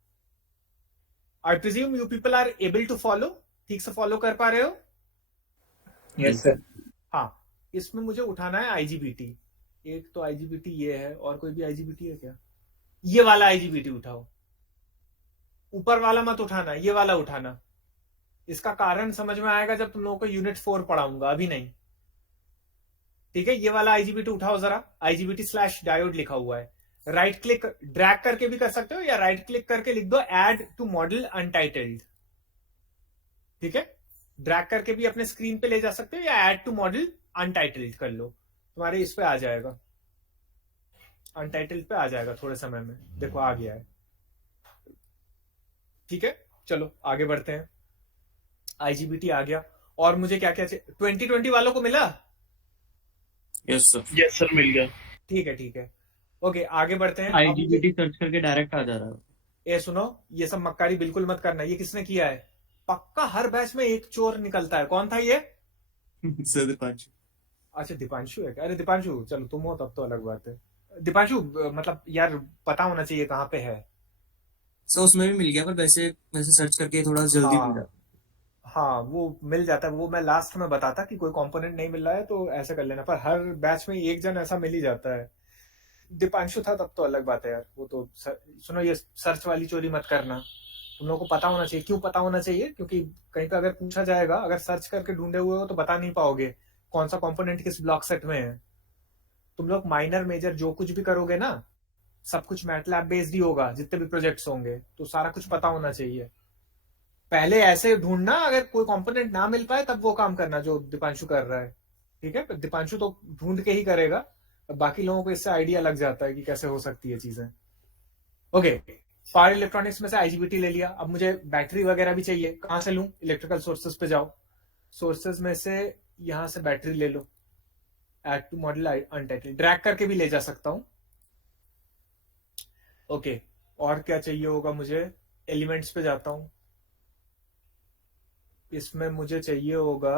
I presume you people are able to follow, ठीक से फॉलो कर पा रहे हो? Yes sir. हाँ, इसमें मुझे उठाना है आईजीबीटी। एक तो आईजीबीटी ये है, और कोई भी आईजीबीटी है क्या? ये वाला आईजीबीटी उठाओ, ऊपर वाला मत उठाना, ये वाला उठाना। इसका कारण समझ में आएगा जब तुम लोगों को यूनिट 4 पढ़ाऊंगा, अभी नहीं। ठीक है, ये वाला आईजीबीटी उठाओ जरा। आईजीबीटी स्लैश डायोड लिखा हुआ है। राइट क्लिक ड्रैग करके भी कर सकते हो, या राइट क्लिक करके लिख दो ऐड टू मॉडल अनटाइटल्ड। ठीक है, ड्रैग करके भी अपने स्क्रीन पे ले जा सकते हो, या ऐड टू मॉडल अनटाइटल्ड कर लो, तुम्हारे इस पे आ जाएगा, अनटाइटल्ड पे आ जाएगा थोड़े समय में। देखो आ गया है। ठीक है, चलो आगे बढ़ते हैं। आईजीबीटी आ गया, और मुझे क्या क्या चाहिए? 2020 वालों को मिला? Yes sir. यस सर, मिल गया। ठीक है, ठीक है, ओके आगे बढ़ते हैं। आईजीबीटी सर्च करके डायरेक्ट आ जा रहा है। ए सुनो, ये सब मक्कारी बिल्कुल मत करना। ये किसने किया है? पक्का हर बैच में एक चोर निकलता है। कौन था ये? सर दीपांशु। अच्छा दीपांशु है क्या? अरे दीपांशु, चलो तुम हो तब तो अलग बात है। दीपांशु मतलब यार पता होना चाहिए कहाँ पे है। सर उसमें भी मिल गया, पर वैसे वैसे सर्च करके थोड़ा जल्दी मिल जाता। हाँ वो मिल जाता है, वो मैं लास्ट में बताता कि कोई कंपोनेंट नहीं मिल रहा है तो ऐसा कर लेना, पर हर बैच में एक जन ऐसा मिल ही जाता है। दीपांशु था तब तो अलग बात है यार। वो तो सुनो, ये सर्च वाली चोरी मत करना। तुम लोगों को पता होना चाहिए। क्यों पता होना चाहिए? क्योंकि कहीं पे अगर पूछा जाएगा, अगर सर्च करके ढूंढे हुए हो तो बता नहीं पाओगे कौन सा कंपोनेंट किस ब्लॉक सेट में है। तुम लोग माइनर मेजर जो कुछ भी करोगे ना, सब कुछ मैटलैब बेस्ड ही होगा, जितने भी प्रोजेक्ट्स होंगे, तो सारा कुछ पता होना चाहिए। पहले ऐसे ढूंढना, अगर कोई कंपोनेंट ना मिल पाए तब वो काम करना जो दीपांशु कर रहा है। ठीक है, दीपांशु तो ढूंढ के ही करेगा, बाकी लोगों को इससे आइडिया लग जाता है कि कैसे हो सकती है चीजें। ओके, पावर इलेक्ट्रॉनिक्स में से आईजीबीटी ले लिया। अब मुझे बैटरी वगैरह भी चाहिए। कहां से लूं? इलेक्ट्रिकल सोर्सेज पे जाओ, सोर्सेज में से यहां से बैटरी ले लो, add to model untitled, drag करके भी ले जा सकता हूं। ओके, और क्या चाहिए होगा मुझे? एलिमेंट्स पे जाता हूं, इसमें मुझे चाहिए होगा,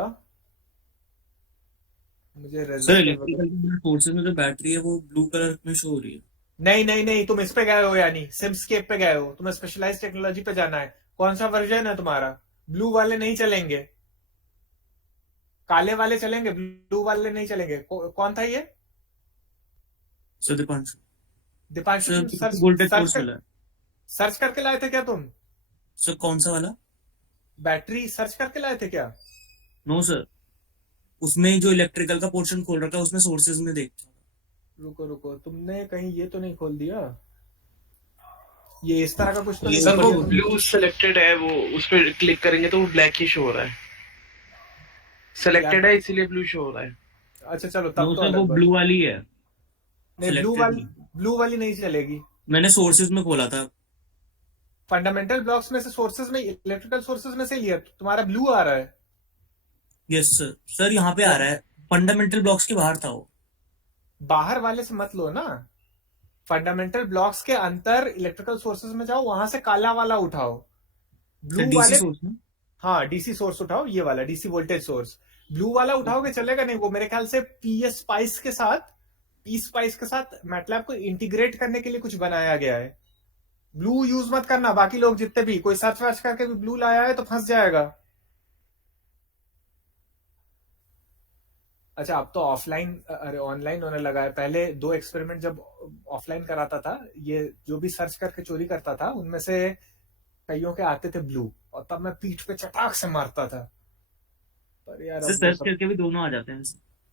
मुझे सर इलेक्ट्रिकल फोर्सेस में जो बैटरी है वो ब्लू कलर में शो हो रही है। नहीं नहीं नहीं, तुम इस पे गए हो, यानी सिमस्केप पे गए हो। तुम्हें स्पेशलाइज टेक्नोलॉजी पे जाना है। कौन सा वर्जन है तुम्हारा? ब्लू वाले नहीं चलेंगे, काले वाले चलेंगे, ब्लू वाले नहीं चलेंगे। कौन था ये? Sir Deepanshu. Deepanshu, sir voltage source मिला है। सर्च करके लाए थे क्या तुम? सर कौन सा वाला? बैटरी सर्च करके लाए थे क्या? नो सर, उसमें जो इलेक्ट्रिकल का पोर्शन खोल रखा है उसमें सोर्सेज में देख। रुको रुको, तुमने कहीं ये तो नहीं खोल दिया? ये इस तरह का कुछ तो नहीं? सर वो ब्लू सिलेक्टेड है, वो उस पर क्लिक करेंगे तो वो ब्लैक ही शो हो रहा है। सिलेक्टेड है इसीलिए ब्लू शो हो रहा है। अच्छा चलो तब तो सर वो ब्लू वाली है। नहीं, ब्लू वाली नहीं चलेगी। मैंने सोर्सेज में खोला था। फंडामेंटल ब्लॉक्स में से सोर्सेज में, इलेक्ट्रिकल सोर्सेज में से लिया, तुम्हारा ब्लू आ रहा है। Yes sir. सर यहाँ पे आ रहा है, फंडामेंटल ब्लॉक्स के बाहर था वो। बाहर वाले से मत लो ना, फंडामेंटल ब्लॉक्स के अंदर इलेक्ट्रिकल सोर्सेज में जाओ, वहां से काला वाला उठाओ। ब्लू वाले, सोर्स में? हाँ डीसी सोर्स उठाओ, ये वाला डीसी वोल्टेज सोर्स। ब्लू वाला उठाओगे चलेगा नहीं, वो मेरे ख्याल से पी स्पाइस के साथ मैटलैब को इंटीग्रेट करने के लिए कुछ बनाया गया है। ब्लू यूज मत करना। बाकी लोग जितने भी, कोई सर्च वर्च करके भी ब्लू लाया है तो फंस जाएगा। अच्छा, अब तो ऑफलाइन, अरे ऑनलाइन होने लगा है। पहले 2 एक्सपेरिमेंट जब ऑफलाइन कराता था, ये जो भी सर्च करके चोरी करता था उनमें से कईयों के आते थे ब्लू, और तब मैं पीठ पे चटाक से मारता था। पर यार सर अब वो सर्च सब, करके भी दोनों आ जाते हैं।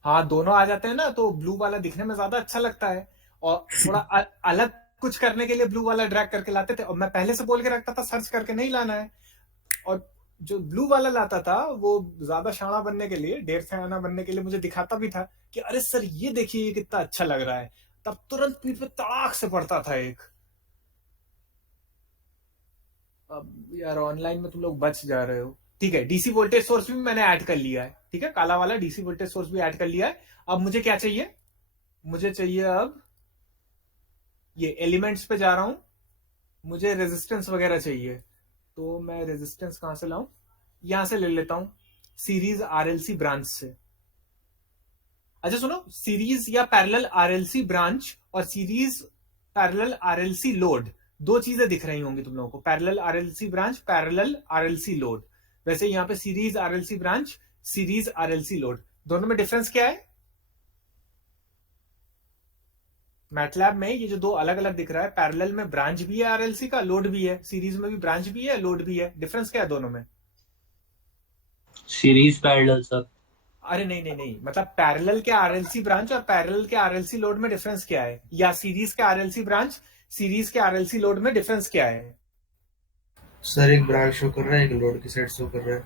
हाँ दोनों आ जाते हैं ना, तो ब्लू वाला दिखने में ज्यादा अच्छा लगता है, और थोड़ा अलग कुछ करने के लिए ब्लू वाला ड्रैग करके लाते थे, और मैं पहले से बोल के रखता था सर्च करके नहीं लाना है। और जो ब्लू वाला लाता था वो ज्यादा शाना बनने के लिए, ढेर शाना बनने के लिए मुझे दिखाता भी था कि अरे सर ये देखिए ये कितना अच्छा लग रहा है, तब तुरंत पीठ पे तड़ाक से पड़ता था एक। अब यार ऑनलाइन में तुम लोग बच जा रहे हो। ठीक है, डीसी वोल्टेज सोर्स भी मैंने ऐड कर लिया है, ठीक है, काला वाला डीसी वोल्टेज सोर्स भी ऐड कर लिया है। अब मुझे क्या चाहिए, मुझे चाहिए अब ये एलिमेंट्स पे जा रहा हूं, मुझे रेजिस्टेंस वगैरह चाहिए। तो मैं रेजिस्टेंस कहां से लाऊं, यहां से ले लेता हूं, सीरीज आरएलसी ब्रांच से। अच्छा सुनो, सीरीज या पैरेलल आरएलसी ब्रांच और सीरीज पैरेलल आरएलसी लोड, 2 चीजें दिख रही होंगी तुम लोगों को, parallel RLC branch, parallel RLC load. वैसे यहां पे series RLC branch, series RLC load, दोनों में डिफरेंस क्या है? मैटलैब में ये जो 2 अलग अलग दिख रहा है, पैरेलल में ब्रांच भी है आरएलसी का, लोड भी है, सीरीज में भी ब्रांच भी है, लोड भी है। डिफरेंस क्या है दोनों में? Series parallel sir. अरे नहीं नहीं नहीं, मतलब पैरेलल के आरएलसी ब्रांच और पैरेलल के आरएलसी लोड में डिफरेंस क्या है, या सीरीज के आरएलसी ब्रांच, सीरीज के आरएलसी लोड में डिफरेंस क्या है? सर एक ब्रांच शो कर रहा है, एक लोड की साइड शो कर रहा है।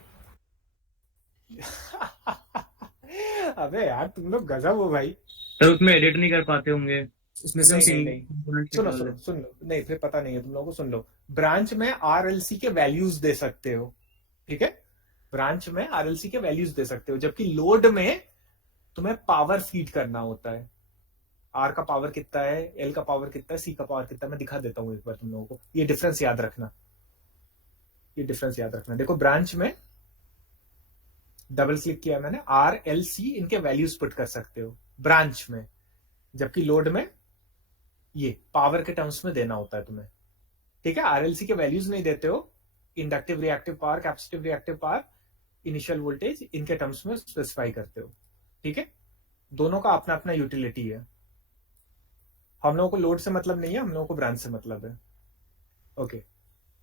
अबे यार तुम लोग गजब हो भाई। सर उसमें एडिट नहीं कर पाते होंगे, उसमें से हम नहीं नहीं सिंगल नहीं, कंपोनेंट सुनो निकाल सुनो लेते सुन लो, नहीं फिर पता नहीं है तुम लोगों को, सुन लो। ब्रांच में आरएलसी के वैल्यूज दे सकते हो, ठीक है, ब्रांच में आरएलसी के वैल्यूज दे सकते हो, जबकि लोड में तुम्हें पावर फीड करना होता है। आर का पावर कितना है, एल का पावर कितना है, सी का पावर कितना है, मैं दिखा देता हूं एक बार तुम लोगों को। ये डिफरेंस याद रखना, ये डिफरेंस याद रखना। देखो ब्रांच में डबल क्लिक किया मैंने, आर एल सी इनके वैल्यूज पुट कर सकते हो ब्रांच में, जबकि लोड में ये पावर के टर्म्स में देना होता है तुम्हें, ठीक है। आरएलसी के वैल्यूज नहीं देते हो, inductive reactive power, capacitive reactive power, initial voltage, इनके टर्म्स में स्पेसिफाई करते हो, ठीक है। दोनों का अपना अपना यूटिलिटी है। हम लोगों को लोड से मतलब नहीं है, हम लोगों को ब्रांच से मतलब है। ओके,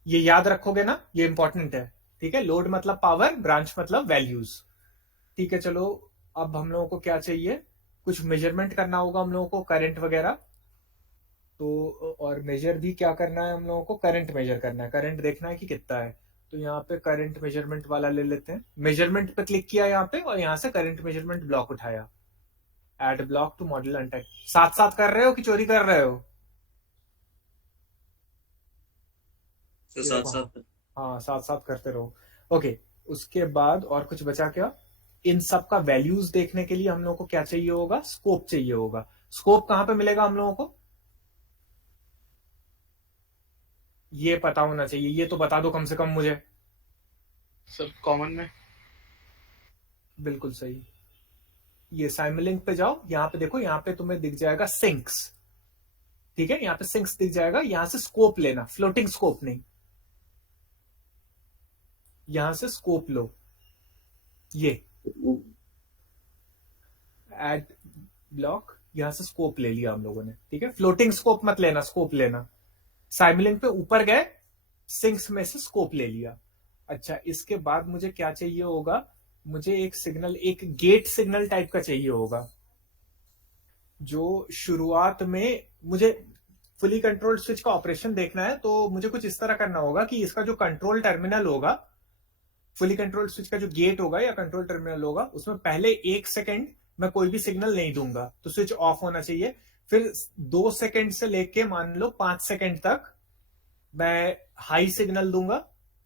ये याद रखोगे ना, ये इंपॉर्टेंट है, ठीक है। लोड मतलब पावर, ब्रांच मतलब वैल्यूज, ठीक है। चलो अब हम लोगों को क्या चाहिए, कुछ मेजरमेंट करना होगा हम लोगों को, करंट वगैरह। तो और मेजर भी क्या करना है हम लोगों को, करंट मेजर करना है, करंट देखना है कि कितना है। तो यहाँ पे करंट मेजरमेंट वाला ले लेते हैं, मेजरमेंट पे क्लिक किया यहाँ पे, और यहाँ से करंट मेजरमेंट ब्लॉक उठाया, एड ब्लॉक टू मॉडल अनटाइप। साथ साथ कर रहे हो कि चोरी कर रहे हो? तो साथ साथ, हाँ साथ साथ करते रहो। ओके, उसके बाद और कुछ बचा क्या? इन सब का वैल्यूज देखने के लिए हम लोगों को क्या चाहिए होगा, स्कोप चाहिए होगा। स्कोप कहां पे मिलेगा हम लोगों को, ये पता होना चाहिए, ये तो बता दो कम से कम मुझे। सर कॉमन में। बिल्कुल सही। ये साइमलिंक पे जाओ, यहां पे देखो, यहां पे तुम्हें दिख जाएगा सिंक्स, ठीक है, यहां पे सिंक्स दिख जाएगा। यहां से स्कोप लेना, फ्लोटिंग स्कोप नहीं, यहां से स्कोप लो, ये एड ब्लॉक, यहां से स्कोप ले लिया हम लोगों ने, ठीक है। फ्लोटिंग स्कोप मत लेना, स्कोप लेना। साइमलिंक पे ऊपर गए, सिंक्स में से स्कोप ले लिया। अच्छा, इसके बाद मुझे क्या चाहिए होगा, मुझे एक सिग्नल, एक गेट सिग्नल टाइप का चाहिए होगा, जो शुरुआत में मुझे फुली कंट्रोल्ड स्विच का ऑपरेशन देखना है। तो मुझे कुछ इस तरह करना होगा कि इसका जो कंट्रोल टर्मिनल होगा, फुली कंट्रोल्ड स्विच का जो गेट होगा या कंट्रोल टर्मिनल होगा, उसमें पहले 1 सेकेंड मैं कोई भी सिग्नल नहीं दूंगा, तो स्विच ऑफ होना चाहिए। फिर 2 सेकेंड से लेके मान लो 5 सेकेंड तक मैं हाई सिग्नल दूंगा,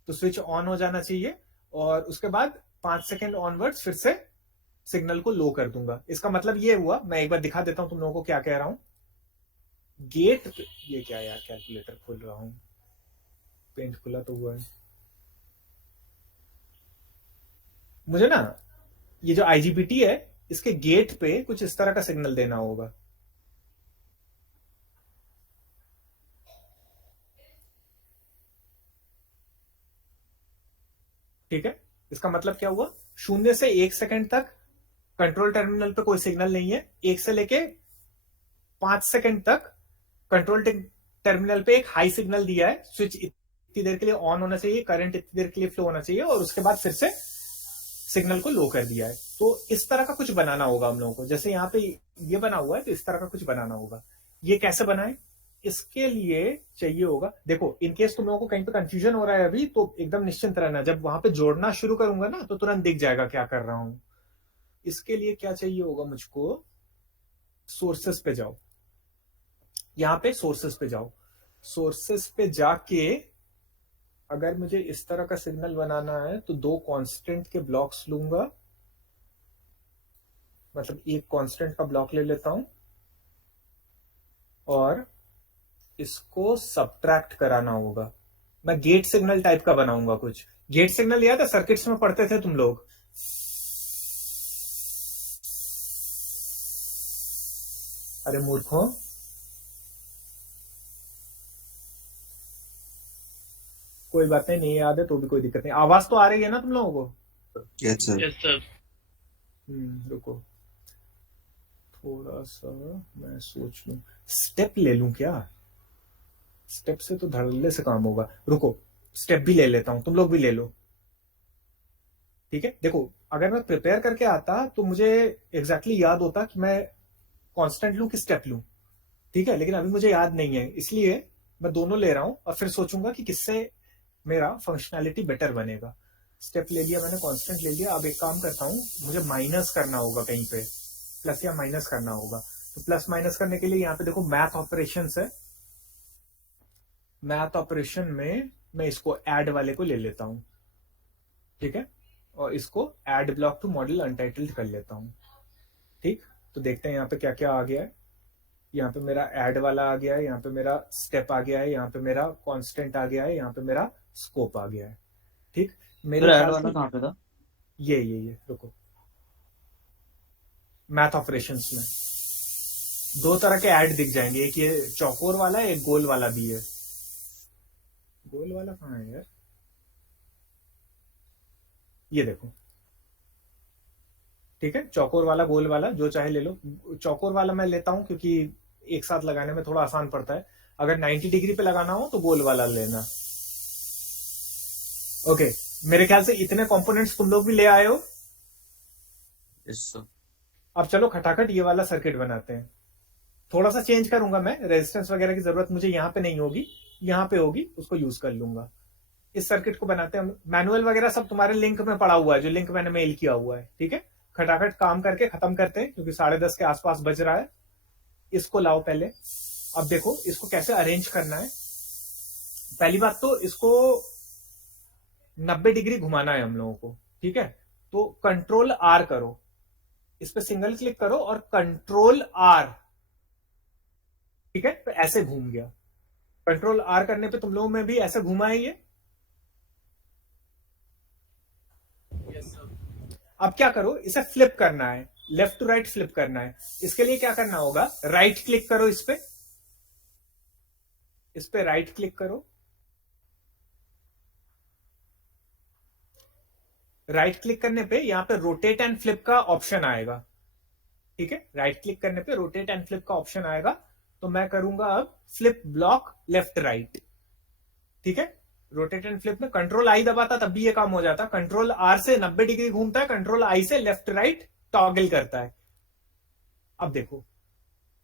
तो स्विच ऑन हो जाना चाहिए। और उसके बाद 5 सेकेंड ऑनवर्ड्स फिर से सिग्नल को लो कर दूंगा। इसका मतलब ये हुआ, मैं एक बार दिखा देता हूं तुम लोगों को क्या कह रहा हूं। गेट, ये क्या यार, कैलकुलेटर खोल रहा हूं, पेंट खुला तो हुआ है मुझे ना। ये जो आईजीबीटी है, इसके गेट पे कुछ इस तरह का सिग्नल देना होगा, ठीक है। इसका मतलब क्या हुआ, 0 से 1 सेकंड तक कंट्रोल टर्मिनल पे कोई सिग्नल नहीं है। 1 से लेके 5 सेकंड तक कंट्रोल टर्मिनल पे एक हाई सिग्नल दिया है, स्विच इतनी देर के लिए ऑन होना चाहिए, करंट इतनी देर के लिए फ्लो होना चाहिए, और उसके बाद फिर से सिग्नल को लो कर दिया है। तो इस तरह का कुछ बनाना होगा हम लोगों को। जैसे यहाँ पे ये बना हुआ है, तो इस तरह का कुछ बनाना होगा। ये कैसे बनाए, इसके लिए चाहिए होगा, देखो इन केस तुम लोगों को कहीं पे कंफ्यूजन हो रहा है अभी, तो एकदम निश्चिंत रहना, जब वहां पे जोड़ना शुरू करूंगा ना तो तुरंत दिख जाएगा क्या कर रहा हूं। इसके लिए क्या चाहिए होगा मुझको, सोर्सेस पे जाओ, यहां पे सोर्सेस पे जाओ। सोर्सेस पे जाके अगर मुझे इस तरह का सिग्नल बनाना है तो 2 कांस्टेंट के ब्लॉक्स लूंगा, मतलब एक कांस्टेंट का ब्लॉक ले लेता हूं और इसको सब्ट्रैक्ट कराना होगा। मैं गेट सिग्नल टाइप का बनाऊंगा कुछ। गेट सिग्नल याद है सर्किट्स में पढ़ते थे तुम लोग? अरे मूर्खों, कोई बात नहीं याद है तो भी कोई दिक्कत नहीं। आवाज तो आ रही है ना तुम लोगों को? Yes sir. Yes sir. रुको थोड़ा सा मैं सोच लूं, स्टेप ले लूं क्या? स्टेप से तो धड़ल्ले से काम होगा। रुको स्टेप भी ले लेता हूं, तुम लोग भी ले लो, ठीक है। देखो अगर मैं प्रिपेयर करके आता तो मुझे एग्जैक्टली याद होता कि मैं कांस्टेंट लूं कि स्टेप लूं, ठीक है। लेकिन अभी मुझे याद नहीं है, इसलिए मैं दोनों ले रहा हूं और फिर सोचूंगा कि किससे मेरा फंक्शनैलिटी बेटर बनेगा। स्टेप ले लिया मैंने, कांस्टेंट ले लिया। अब एक काम करता हूं, मुझे माइनस करना होगा कहीं पे, प्लस या माइनस करना होगा। तो प्लस माइनस करने के लिए यहाँ पे देखो मैथ ऑपरेशंस है, मैथ ऑपरेशन में मैं इसको ऐड वाले को ले लेता हूं, ठीक है, और इसको add block to model untitled कर लेता हूं, ठीक। तो देखते हैं यहाँ पे क्या क्या आ गया है। यहाँ पे मेरा ऐड वाला आ गया है, यहाँ पे मेरा स्टेप आ गया है, यहाँ पे मेरा कांस्टेंट आ गया है, यहाँ पे मेरा स्कोप आ गया है, ठीक। मेरे ऐड वाला कहाँ पे था? ये रुको, मैथ ऑपरेशंस में 2 तरह के ऐड दिख जाएंगे, एक ये चौकोर वाला है, एक गोल वाला भी है। गोल वाला कहाँ है यार? ये देखो, ठीक है, चौकोर वाला गोल वाला जो चाहे ले लो। चौकोर वाला मैं लेता हूं क्योंकि एक साथ लगाने में थोड़ा आसान पड़ता है। अगर 90 डिग्री पे लगाना हो तो गोल वाला लेना। ओके, मेरे ख्याल से इतने कंपोनेंट्स तुम लोग भी ले आए हो। Yes sir. अब चलो खटाखट ये वाला सर्किट बनाते हैं। थोड़ा सा चेंज करूंगा मैं, रेजिस्टेंस वगैरह की जरूरत मुझे यहाँ पे नहीं होगी, यहाँ पे होगी, उसको यूज कर लूंगा। इस सर्किट को बनाते हैं। मैनुअल वगैरह सब तुम्हारे लिंक में पड़ा हुआ है, जो लिंक मैंने मेल किया हुआ है, ठीक है। खटाखट काम करके खत्म करते हैं क्योंकि 10:30 के आसपास बज रहा है। इसको लाओ पहले। अब देखो इसको कैसे अरेंज करना है। पहली बात तो इसको 90 डिग्री घुमाना है हम लोगों को, ठीक है। तो कंट्रोल आर करो, इस पे सिंगल क्लिक करो और कंट्रोल आर, ठीक है। तो ऐसे घूम गया। कंट्रोल आर करने पे तुम लोगों में भी ऐसे घुमा है ये। अब क्या करो, इसे फ्लिप करना है, लेफ्ट टू राइट फ्लिप करना है। इसके लिए क्या करना होगा, राइट क्लिक करो इस पे राइट क्लिक करो। राइट क्लिक करने पे यहां पे रोटेट एंड फ्लिप का ऑप्शन आएगा, ठीक है। राइट क्लिक करने पे रोटेट एंड फ्लिप का ऑप्शन आएगा। तो मैं करूंगा अब फ्लिप ब्लॉक लेफ्ट राइट, ठीक है। रोटेट एंड फ्लिप में कंट्रोल आई दबाता तब भी ये काम हो जाता। कंट्रोल आर से 90 डिग्री घूमता है, कंट्रोल आई से लेफ्ट राइट टॉगल करता है। अब देखो,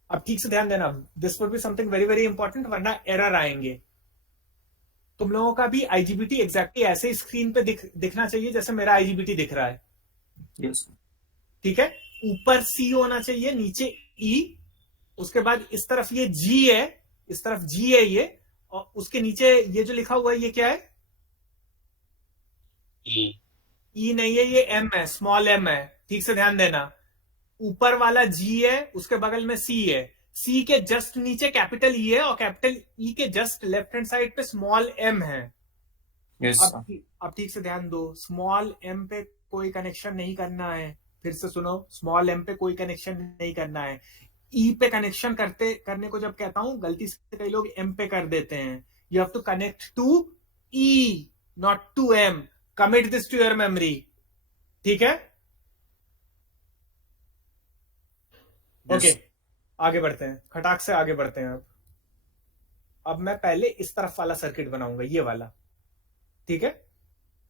अब ठीक से ध्यान देना, this would be something very very important, वरना एरर आएंगे। तुम लोगों का भी आईजीबीटी एग्जैक्टली ऐसे ही स्क्रीन पे दिखना चाहिए जैसे मेरा आईजीबीटी दिख रहा है, यस। ठीक है। ऊपर सी होना चाहिए, नीचे ई, उसके बाद इस तरफ ये जी है, इस तरफ जी है ये, और उसके नीचे ये जो लिखा हुआ है ये क्या है? ई नहीं है, ये एम है, स्मॉल एम है, ठीक से ध्यान देना। ऊपर वाला जी है, उसके बगल में सी है, सी के जस्ट नीचे कैपिटल ई है और कैपिटल ई के जस्ट लेफ्ट हैंड साइड पे स्मॉल एम है। यस। अब ठीक से ध्यान दो, स्मॉल एम पे कोई कनेक्शन नहीं करना है। फिर से सुनो, स्मॉल एम पे कोई कनेक्शन नहीं करना है। ई पे कनेक्शन करने को जब कहता हूं, गलती से कई लोग एम पे कर देते हैं। You have to connect to E, not to M. Commit this to your memory, ठीक है। ओके, आगे बढ़ते हैं, खटाक से आगे बढ़ते हैं। अब मैं पहले इस तरफ वाला सर्किट बनाऊंगा, ये वाला, ठीक है।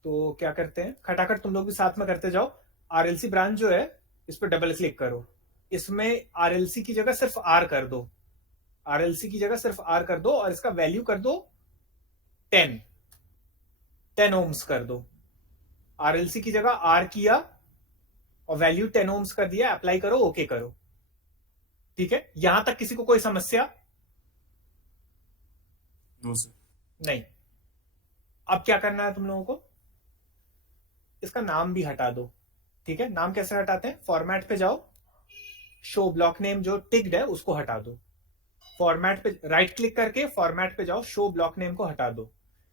तो क्या करते हैं, खटाखट तुम लोग भी साथ में करते जाओ। आरएलसी ब्रांच जो है इस पर डबल क्लिक करो, इसमें आरएलसी की जगह सिर्फ आर कर दो, आरएलसी की जगह सिर्फ आर कर दो और इसका वैल्यू कर दो 10 ओम्स कर दो। आरएलसी की जगह आर किया और वैल्यू 10 ओम्स कर दिया, अप्लाई करो, ओके करो, ठीक है। यहां तक किसी को कोई समस्या? No sir. नहीं। अब क्या करना है तुम लोगों को, इसका नाम भी हटा दो, ठीक है। नाम कैसे हटाते हैं, फॉर्मेट पे जाओ, शो ब्लॉक नेम जो टिक्ड है उसको हटा दो, फॉर्मेट पे राइट क्लिक करके फॉर्मेट पे जाओ, शो ब्लॉक नेम को हटा दो,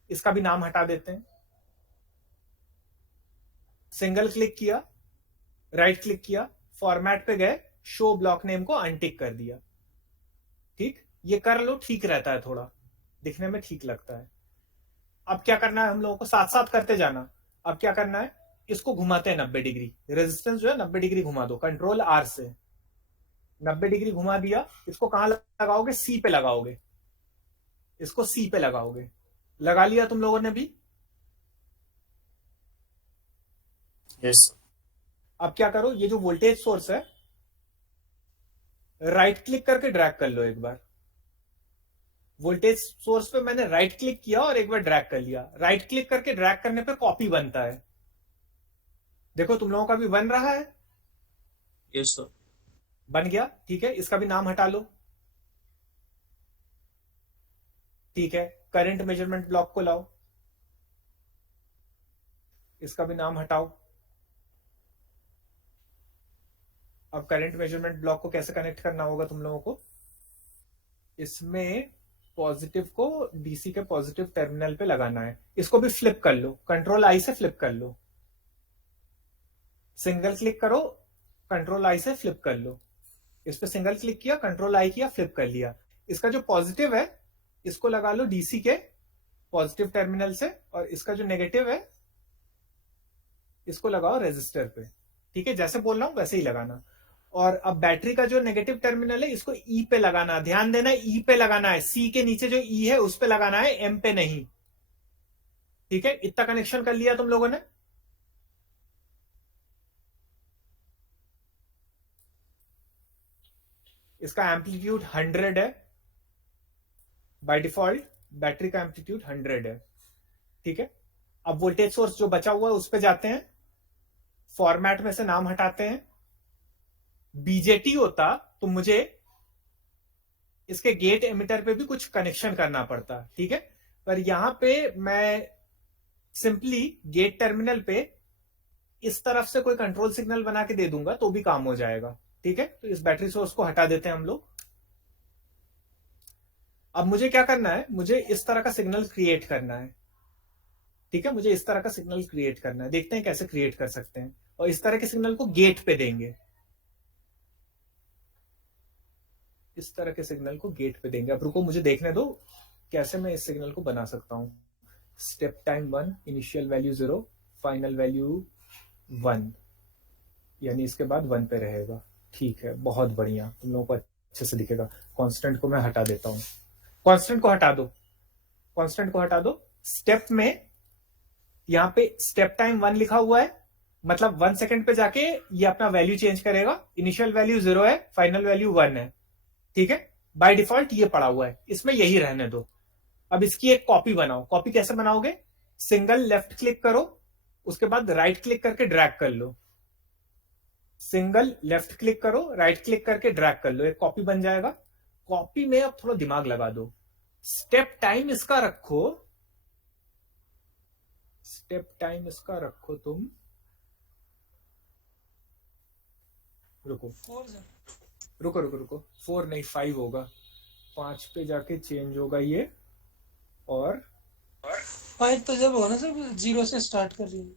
इसका भी नाम हटा देते हैं। सिंगल क्लिक किया, राइट क्लिक किया, फॉर्मेट पे गए, शो ब्लॉक नेम को अनटिक कर दिया, ठीक। ये कर लो, ठीक रहता है, थोड़ा दिखने में ठीक लगता है। अब क्या करना है हम लोगों को, साथ साथ करते जाना। अब क्या करना है, इसको घुमाते हैं 90 डिग्री, रेजिस्टेंस जो है 90 डिग्री घुमा दो, कंट्रोल आर से 90 डिग्री घुमा दिया। इसको कहां लगाओगे, सी पे लगाओगे, इसको सी पे लगाओगे। लगा लिया तुम लोगों ने भी? यस। अब क्या करो, ये जो वोल्टेज सोर्स है राइट क्लिक करके ड्रैग कर लो एक बार। वोल्टेज सोर्स पे मैंने राइट क्लिक किया और एक बार ड्रैग कर लिया। राइट क्लिक करके ड्रैग करने पे कॉपी बनता है, देखो तुम लोगों का भी बन रहा है। Yes sir. बन गया, ठीक है। इसका भी नाम हटा लो, ठीक है। करंट मेजरमेंट ब्लॉक को लाओ, इसका भी नाम हटाओ। अब करंट मेजरमेंट ब्लॉक को कैसे कनेक्ट करना होगा तुम लोगों को, इसमें पॉजिटिव को डीसी के पॉजिटिव टर्मिनल पे लगाना है। इसको भी फ्लिप कर लो, कंट्रोल आई से फ्लिप कर लो, सिंगल क्लिक करो, कंट्रोल आई से फ्लिप कर लो। इस पे सिंगल क्लिक किया, कंट्रोल आई किया, फ्लिप कर लिया। इसका जो पॉजिटिव है इसको लगा लो डीसी के पॉजिटिव टर्मिनल से, और इसका जो नेगेटिव है इसको लगाओ रेजिस्टर पे, ठीक है। जैसे बोल रहा हूं वैसे ही लगाना। और अब बैटरी का जो नेगेटिव टर्मिनल है इसको ई पे लगाना, ध्यान देना ई पे लगाना है, सी के नीचे जो ई है उस पे लगाना है, एम पे नहीं, ठीक है। इतना कनेक्शन कर लिया तुम लोगों ने। इसका एम्पलीट्यूड 100 है, बाय डिफॉल्ट बैटरी का एम्पलीट्यूड 100 है, ठीक है। अब वोल्टेज सोर्स जो बचा हुआ है उस पे जाते हैं, फॉर्मेट में से नाम हटाते हैं। बीजेटी होता तो मुझे इसके गेट एमिटर पे भी कुछ कनेक्शन करना पड़ता, ठीक है। पर यहां पे मैं सिंपली गेट टर्मिनल पे इस तरफ से कोई कंट्रोल सिग्नल बना के दे दूंगा तो भी काम हो जाएगा, ठीक है। तो इस बैटरी सोर्स को हटा देते हैं हम लोग। अब मुझे क्या करना है, मुझे इस तरह का सिग्नल क्रिएट करना है, ठीक है। मुझे इस तरह का सिग्नल क्रिएट करना है, देखते हैं कैसे क्रिएट कर सकते हैं। और इस तरह के सिग्नल को गेट पे देंगे, इस तरह के सिग्नल को गेट पे देंगे। अब रुको, मुझे देखने दो कैसे मैं इस सिग्नल को बना सकता हूं। Step time 1, initial value 0, final value 1, यानी इसके बाद 1 पे रहेगा, ठीक है। बहुत बढ़िया, तुम लोगों को अच्छे से दिखेगा। कांस्टेंट को मैं हटा देता हूं, कांस्टेंट को हटा दो, कांस्टेंट को हटा दो। स्टेप में यहां पे स्टेप टाइम 1 लिखा हुआ है, मतलब 1 सेकंड पे जाके ये अपना वैल्यू चेंज करेगा। इनिशियल वैल्यू 0 है, फाइनल वैल्यू 1 है, ठीक है। बाय डिफॉल्ट ये पड़ा हुआ है, इसमें यही रहने दो। अब इसकी एक कॉपी बनाओ। कॉपी कैसे बनाओगे, सिंगल लेफ्ट क्लिक करो, उसके बाद राइट क्लिक करके ड्रैग कर लो, सिंगल लेफ्ट क्लिक करो, राइट क्लिक करके ड्रैग कर लो, एक कॉपी बन जाएगा। कॉपी में अब थोड़ा दिमाग लगा दो, स्टेप टाइम इसका रखो, स्टेप टाइम इसका रखो तुम, रुको 4 सर। रुको रुको रुको, 4 नहीं 5 होगा, 5 पे जाके चेंज होगा ये। और 5 तो जब होना सर 0 से स्टार्ट कर रही है।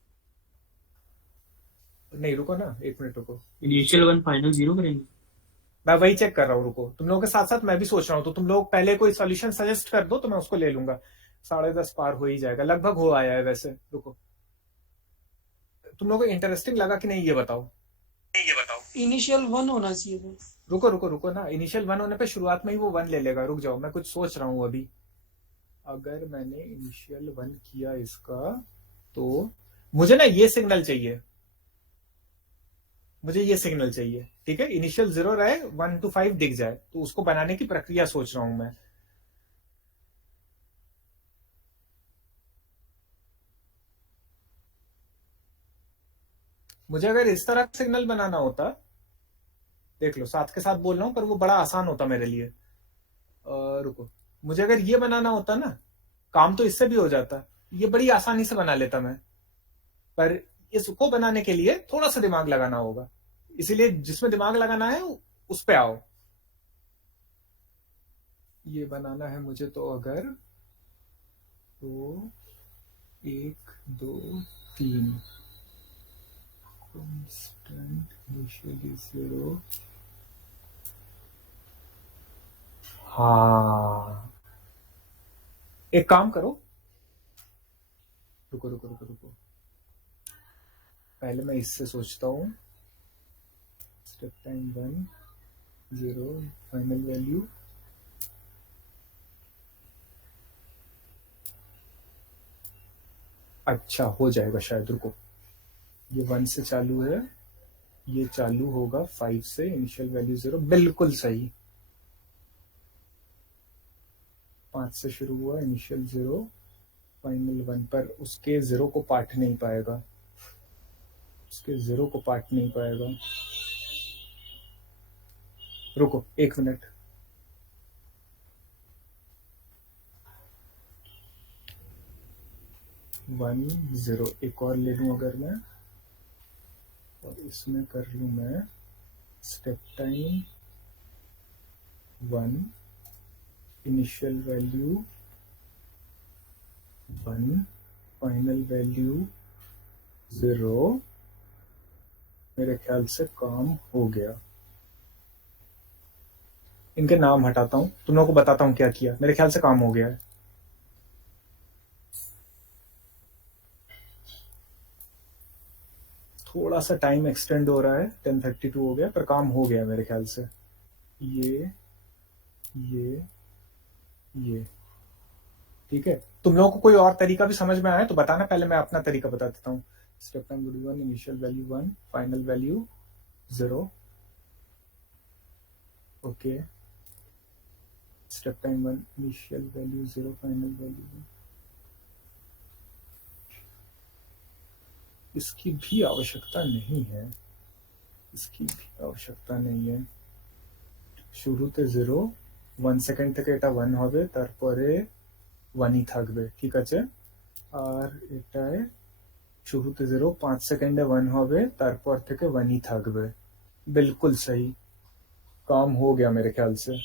नहीं रुको ना, 1 मिनट रुको, इनिशियल 1 फाइनल 0 करेंगे। मैं वही चेक कर रहा हूँ, रुको। तुम लोगों के साथ साथ मैं भी सोच रहा हूँ, तो तुम लोग पहले कोई सॉल्यूशन सजेस्ट कर दो तो मैं उसको ले लूंगा। 10:30 पार हो ही जाएगा, लगभग हो आया है वैसे। रुको, तुम लोगों को इंटरेस्टिंग लगा कि नहीं ये बताओ। इनिशियल 1 होना चाहिए सर। रुको रुको रुको ना, इनिशियल 1 होने पे शुरुआत में ही वो 1 ले लेगा। रुक जाओ, मैं कुछ सोच रहा हूं अभी। अगर मैंने इनिशियल 1 किया इसका, तो मुझे ना ये सिग्नल चाहिए, मुझे ये सिग्नल चाहिए, ठीक है। इनिशियल 0 रहे, 1 to 5 दिख जाए, तो उसको बनाने की प्रक्रिया सोच रहा हूं मैं। मुझे अगर इस तरह सिग्नल बनाना होता, देख लो साथ के साथ बोल रहा हूं, पर वो बड़ा आसान होता मेरे लिए। रुको, मुझे अगर ये बनाना होता ना, काम तो इससे भी हो जाता, ये बड़ी आसानी से बना लेता मैं, पर इसको बनाने के लिए थोड़ा सा दिमाग लगाना होगा। इसीलिए जिसमें दिमाग लगाना है उस पे आओ। ये बनाना है मुझे, तो अगर तो 1 2 3 constant initially 0। हाँ, एक काम करो, रुको रुको रुको रुको, पहले मैं इससे सोचता हूं। स्टेप टाइम 1 0 फाइनल वैल्यू, अच्छा हो जाएगा शायद। रुको, ये 1 से चालू है, ये चालू होगा 5 से, इनिशियल वैल्यू 0, बिल्कुल सही। 5 से शुरू हुआ, इनिशियल 0 फाइनल 1, पर उसके 0 को पाट नहीं पाएगा, उसके 0 को पाट नहीं पाएगा। रुको 1 मिनट, वन 0 एक और ले लूं अगर मैं, और इसमें कर लूं मैं step time 1 initial value 1 final value 0। मेरे ख्याल से काम हो गया। इनके नाम हटाता हूं, तुम लोगों को बताता हूं क्या किया। मेरे ख्याल से काम हो गया है। थोड़ा सा टाइम एक्सटेंड हो रहा है, 10:32 हो गया, पर काम हो गया मेरे ख्याल से। ये ठीक है। तुम लोगों को कोई और तरीका भी समझ में आया तो बताना, पहले मैं अपना तरीका बता देता हूँ। Step time 1 initial value 1 final value 0। Okay, step time 1 initial value 0 final value. इसकी भी आवश्यकता नहीं है, इसकी भी आवश्यकता नहीं है। শুরুতে 0 1 সেকেন্ড থেকে এটা 1 হবে, তারপরে 1ই থাকবে, ঠিক আছে। আর এটায় শুরুতে 0 5 সেকেন্ডে 1 হবে, তারপর থেকে 1ই থাকবে। बिल्कुल सही, काम हो गया मेरे ख्याल से,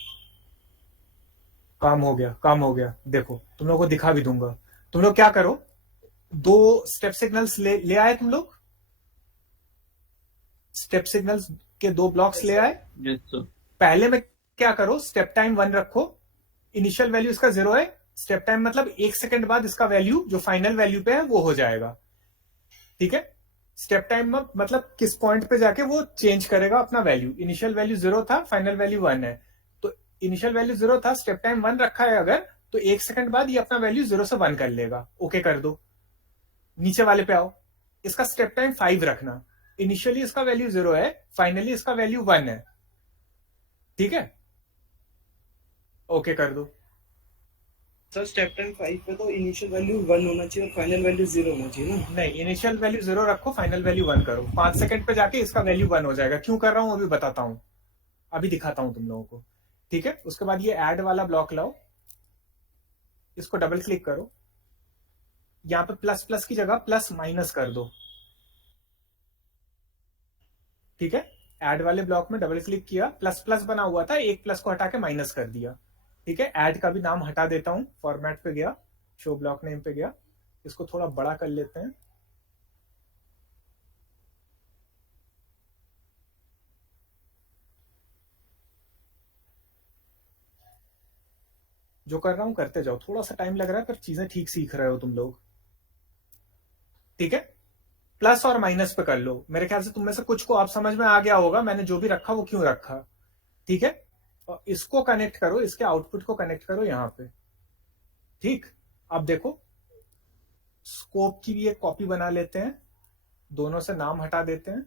काम हो गया, काम हो गया। देखो तुम लोगों को दिखा भी दूंगा। तुम लोग क्या करो, 2 स्टेप सिग्नल्स ले आए तुम लोग, स्टेप सिग्नल्स के 2 ब्लॉक्स ले आए। Yes sir. पहले में क्या करो, स्टेप टाइम 1 रखो, इनिशियल वैल्यू इसका 0 है, स्टेप टाइम मतलब 1 सेकंड बाद इसका वैल्यू जो फाइनल वैल्यू पे है वो हो जाएगा, ठीक है। स्टेप टाइम मतलब किस पॉइंट पे जाके वो चेंज करेगा अपना वैल्यू। इनिशियल वैल्यू 0 था, फाइनल वैल्यू 1 है, तो इनिशियल वैल्यू 0 था, स्टेप टाइम 1 रखा है अगर, तो 1 सेकंड बाद ये अपना वैल्यू 0 से 1 कर लेगा। ओके कर दो, नीचे वाले पे आओ। इसका स्टेप टाइम 5 रखना, इनिशियली इसका वैल्यू 0 है, फाइनली इसका वैल्यू 1 है, ठीक है। ओके कर दो। सर स्टेप टाइम 5 पे तो इनिशियल वैल्यू 1 होना चाहिए और फाइनल वैल्यू 0 होना चाहिए ना। नहीं, इनिशियल वैल्यू 0 रखो, फाइनल वैल्यू 1 करो। 5 सेकंड पे जाके इसका वैल्यू 1 हो जाएगा। क्यों कर रहा हूं अभी बताता हूं, अभी दिखाता हूं तुम लोगों को, ठीक है। उसके बाद ये ऐड वाला ब्लॉक लाओ, इसको डबल क्लिक करो, यहां पे प्लस प्लस की जगह प्लस माइनस कर दो, ठीक है। ऐड वाले ब्लॉक में डबल क्लिक किया, प्लस प्लस बना हुआ था, एक प्लस को हटा के माइनस कर दिया, ठीक है। ऐड का भी नाम हटा देता हूं, फॉर्मेट पे गया, शो ब्लॉक नेम पे गया, इसको थोड़ा बड़ा कर लेते हैं। जो कर रहा हूं करते जाओ, थोड़ा सा टाइम लग रहा है पर चीजें ठीक सीख रहे हो तुम लोग, ठीक है। प्लस और माइनस पे कर लो। मेरे ख्याल से तुम में से कुछ को आप समझ में आ गया होगा मैंने जो भी रखा वो क्यों रखा। ठीक है, और इसको कनेक्ट करो, इसके आउटपुट को कनेक्ट करो यहां पे। ठीक, अब देखो स्कोप की भी एक कॉपी बना लेते हैं, दोनों से नाम हटा देते हैं।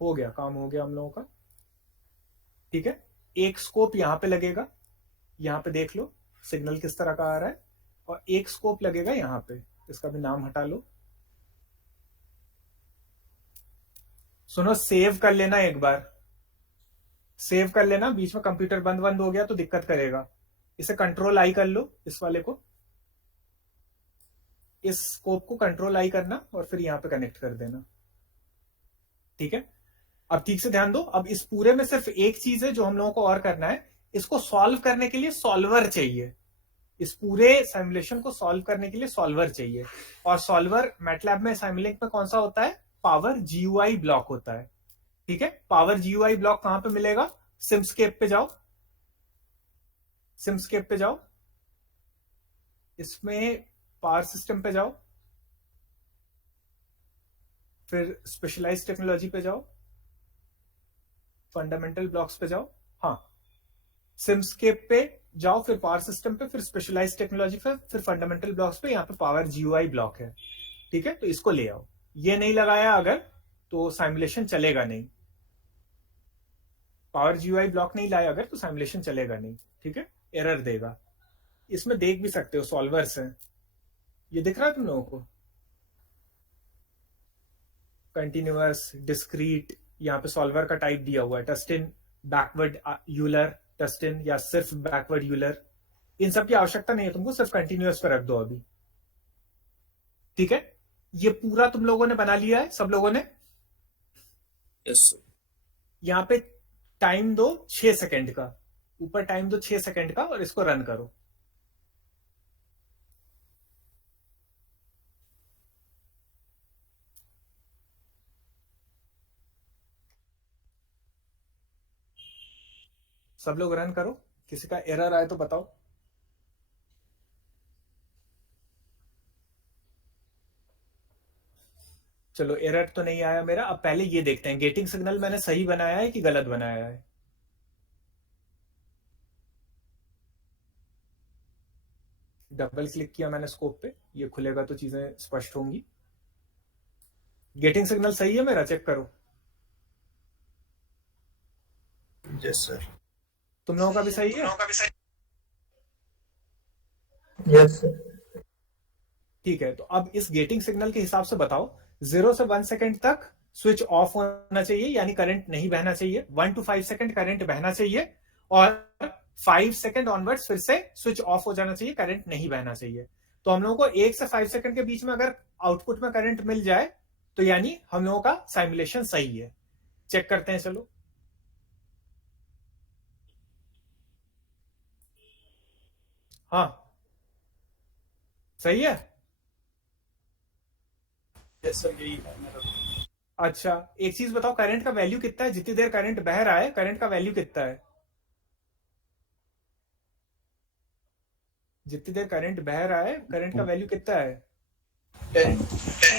हो गया, काम हो गया हम लोगों का। ठीक है, एक स्कोप यहां पे लगेगा, यहां पे देख लो सिग्नल किस तरह का आ रहा है, और एक स्कोप लगेगा यहां पे, इसका भी नाम हटा लो। सुनो, सेव कर लेना, एक बार सेव कर लेना, बीच में कंप्यूटर बंद बंद हो गया तो दिक्कत करेगा। इसे कंट्रोल आई कर लो, इस वाले को, इस स्कोप को कंट्रोल आई करना और फिर यहां पे कनेक्ट कर देना। ठीक है, अब ठीक से ध्यान दो, अब इस पूरे में सिर्फ एक चीज है जो हम लोगों को और करना है, इसको सॉल्व करने के लिए सॉल्वर चाहिए। इस पूरे सिमुलेशन को सॉल्व करने के लिए सॉल्वर चाहिए, और सॉल्वर मैटलैब में साइमुलिंक में कौन सा होता है? पावर जीयूआई ब्लॉक होता है। ठीक है, पावर जीयूआई ब्लॉक कहां पे मिलेगा? सिमस्केप पे जाओ, सिमस्केप पे जाओ, इसमें पावर सिस्टम पे जाओ, फिर स्पेशलाइज्ड टेक्नोलॉजी पे जाओ, फंडामेंटल ब्लॉक्स पे जाओ, हाँ सिमस्केप पे जाओ, फिर पावर सिस्टम पे, फिर स्पेशलाइज्ड टेक्नोलॉजी पे, फिर फंडामेंटल ब्लॉक्स पे, यहाँ पे पावर जीयूआई ब्लॉक है। ठीक है, तो इसको ले आओ। ये नहीं लगाया अगर तो साइमुलेशन चलेगा नहीं, पावर जीयूआई ब्लॉक नहीं लाया अगर तो साइमुलेशन चलेगा नहीं। ठीक है, एरर देगा। इसमें देख भी सकते हो सॉल्वर्स हैं, ये दिख रहा है तुम लोगों को? कंटिन्यूअस, डिस्क्रीट, यहाँ पे सॉल्वर का टाइप दिया हुआ है, टस्टिन, बैकवर्ड यूलर टस्टिन, या सिर्फ बैकवर्ड यूलर। इन सब की आवश्यकता नहीं है तुमको, सिर्फ कंटिन्यूअस पे रख दो अभी। ठीक है, ये पूरा तुम लोगों ने बना लिया है, सब लोगों ने? Yes sir. यहाँ पे टाइम दो 6 सेकंड का, ऊपर टाइम दो 6 सेकंड का, और इसको रन करो। सब लोग रन करो, किसी का एरर आए तो बताओ। चलो, एरर तो नहीं आया मेरा। अब पहले ये देखते हैं गेटिंग सिग्नल मैंने सही बनाया है कि गलत बनाया है। डबल क्लिक किया मैंने स्कोप पे, ये खुलेगा तो चीजें स्पष्ट होंगी। गेटिंग सिग्नल सही है मेरा, चेक करो। Yes sir. तुम लोगों का भी सही है? Yes sir. ठीक है, तो अब इस गेटिंग सिग्नल के हिसाब से बताओ, 0 से 1 सेकंड तक स्विच ऑफ होना चाहिए, यानी करंट नहीं बहना चाहिए। 1 to 5 सेकंड करंट बहना चाहिए, और 5 सेकंड ऑनवर्ड्स फिर से स्विच ऑफ हो जाना चाहिए, करंट नहीं बहना चाहिए। तो हम लोगों को 1 से 5 सेकंड के बीच में अगर आउटपुट में करंट मिल जाए तो यानी हम लोगों का साइमुलेशन सही है। चेक करते हैं, चलो। हाँ, सही है। यस सर, यही है मेरा। अच्छा, एक चीज बताओ, करंट का वैल्यू कितना है? जितनी देर करंट बह रहा है, करंट का वैल्यू कितना है? जितनी देर करंट बह रहा है, करंट का वैल्यू कितना है?